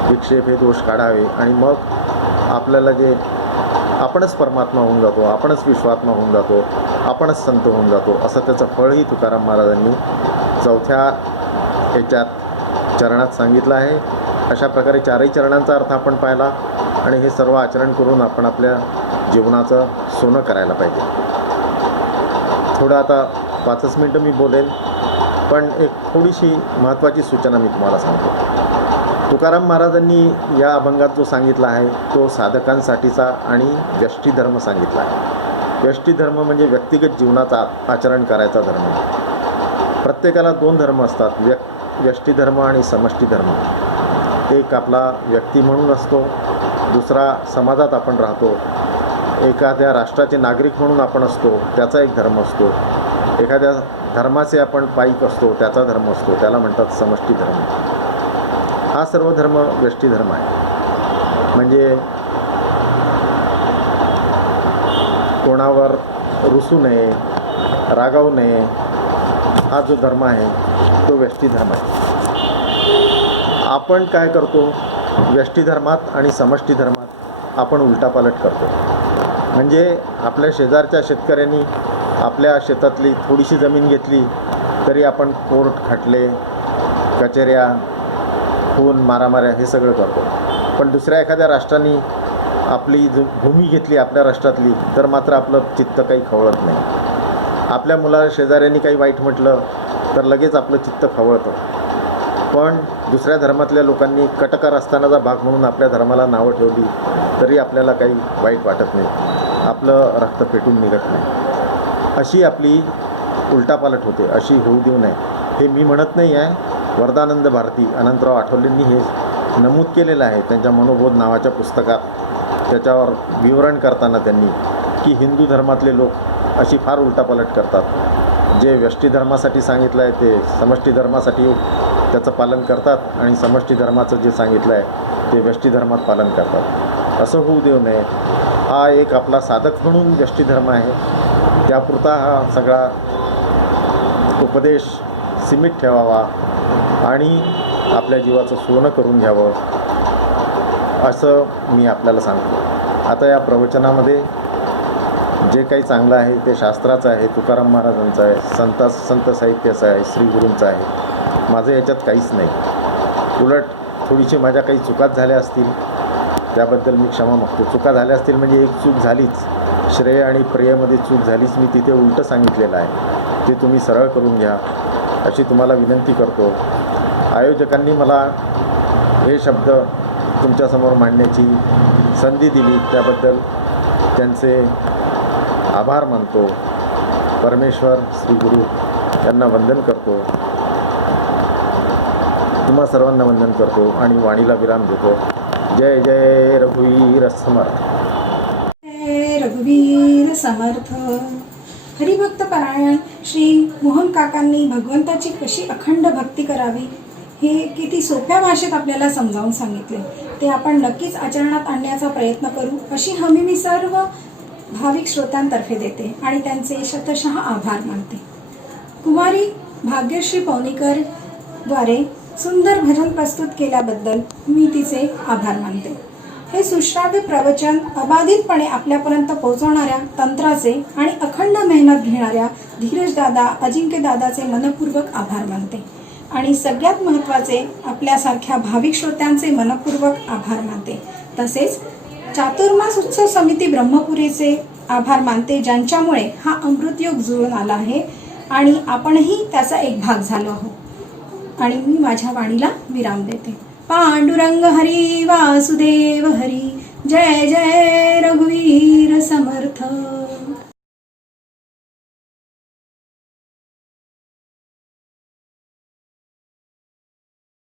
विक्षेप हे दोष काढावे आणि मग आपल्याला जे आपणच परमात्मा होऊन जातो, आपणच विश्वात्मा होऊन जातो, आपणच संत होऊन जातो, असं त्याचं फळही तुकाराम महाराजांनी 4थ्या याच्यात चरणात सांगितलं आहे. अशा प्रकारे 4ही चरणांचा अर्थ आपण पाहिला आणि हे सर्व आचरण करून आपण आपल्या जीवनाचं सोनं करायला पाहिजे. थोडं आता 5 मिनटं मी बोलेल, पण एक थोडीशी महत्त्वाची सूचना मी तुम्हाला सांगतो. तुकाराम महाराजांनी या अभंगात जो सांगितला आहे तो साधकांसाठीचा आणि व्यष्टी धर्म सांगितला आहे. व्यष्टी धर्म म्हणजे व्यक्तिगत जीवनाचा आचरण करायचा धर्म. प्रत्येकाला 2 धर्म असतात, व्यष्टी धर्म आणि समष्टी धर्म. एक आपला व्यक्ती म्हणून असतो, दुसरा समाजात आपण राहतो, एखाद्या राष्ट्राचे नागरिक म्हणून आपण असतो, त्याचा एक धर्म असतो, एखाद्या धर्माचे आपण पाईक असतो, त्याचा धर्म असतो, त्याला म्हणतात समष्टी धर्म. हा सर्व धर्म व्यष्टी धर्म आहे. म्हणजे कोणावर रुसू नये, रागावू नये, हा जो धर्म आहे तो व्यष्टी धर्म आहे. आपण काय करतो, व्यष्टी धर्मात आणि समष्टी धर्मात आपण उलटापालट करतो. म्हणजे आपल्या शेजारच्या शेतकऱ्यांनी आपल्या शेतातली थोडीशी जमीन घेतली तरी आपण कोर्ट, खटले, कचेऱ्या, खून, मारामाऱ्या हे सगळं करतो. पण दुसऱ्या एखाद्या राष्ट्राने आपली भूमी घेतली आपल्या राष्ट्रातली तर मात्र आपलं चित्त काही खवळत नाही. आपल्या मुला शेजाऱ्यांनी काही वाईट म्हटलं तर लगेच आपलं चित्त खवळतं. पण दुसऱ्या धर्मातल्या लोकांनी कटकार असतानाचा भाग म्हणून आपल्या धर्माला नावं ठेवली तरी आपल्याला काही वाईट वाटत नाही, आपलं रक्त पेटून निघत नाही. अशी आपली उलटापालट होते. अशी होऊ देऊ नये. हे मी म्हणत नाही आहे, वरदानंद भारती अनंतराव आठवलेंनी हे नमूद केलेलं आहे त्यांच्या मनोबोध नावाच्या पुस्तकात. त्याच्यावर विवरण करताना त्यांनी की हिंदू धर्मातले लोक अशी फार उलटापालट करतात. जे व्यष्टी धर्मासाठी सांगितलं आहे ते समष्टी धर्मासाठी त्याचं पालन करतात आणि समष्टी धर्माचं जे सांगितलं आहे ते व्यष्टी धर्मात पालन करतात. असं होऊ देऊ नये. हा एक आपला साधक म्हणून व्यष्टी धर्म आहे, त्यापुरता हा सगळा उपदेश सीमित ठेवावा आणि आपल्या जीवाचं सोनं करून घ्यावं असं मी आपल्याला सांगतो. आता या प्रवचनामध्ये जे काही चांगलं आहे ते शास्त्राचं आहे, तुकाराम महाराजांचं आहे, संत साहित्याचं आहे, श्रीगुरूंचं आहे. माझं याच्यात काहीच नाही. उलट थोडीशी माझ्या काही चुकाच झाल्या असतील त्याबद्दल मी क्षमा मागतो. चुका झाल्या असतील म्हणजे एक चूक झालीच, श्रेय आणि प्रेयमध्ये चूक झालीच. मी तिथे उलटं सांगितलेलं आहे, ते तुम्ही सरळ करून घ्या अशी तुम्हाला विनंती करतो. आयोजकांनी मला हे शब्द तुमच्यासमोर मांडण्याची संधी दिली त्याबद्दल त्यांचे आभार मानतो. परमेश्वर श्री गुरु यांना वंदन करतो. तुम्हा सर्वांना वंदन करतो आणि वाणीला विराम देतो. जय जय रघुवीर समर्थ. जय रघुवीर समर्थ. हरिभक्त परायण श्री मोहन काकांनी भगवंताची कशी अखंड भक्ती करावी हे किती सोप्या भाषेत आपल्याला समजावून सांगितले. ते आपण नक्कीच आचरणात आणण्याचा प्रयत्न करू अशी हमी मी सर्व भाविक श्रोत्यांतर्फे देते आणि त्यांचे शतशः आभार मानते. कुमारी भाग्यश्री पवनीकर द्वारे सुंदर भजन प्रस्तुत केल्याबद्दल मी तिचे आभार मानते. हे सुश्राव्य प्रवचन अबाधितपणे आपल्यापर्यंत पोहोचवणाऱ्या तंत्राचे आणि अखंड मेहनत घेणाऱ्या धीरजदादा, अजिंक्यदादाचे मनपूर्वक आभार मानते. आणि सगळ्यात महत्त्वाचे आपल्यासारख्या भाविक श्रोत्यांचे मनपूर्वक आभार मानते. तसेच चातुर्मास उत्सव समिती ब्रह्मपुरीचे आभार मानते, ज्यांच्यामुळे हा अमृतयोग जुळून आला आहे आणि आपणही त्याचा एक भाग झालो आहोत. आणि मी माझ्या वाणीला विराम देते. पांडुरंग हरी वासुदेव हरी. जय जय रघुवीर समर्थ.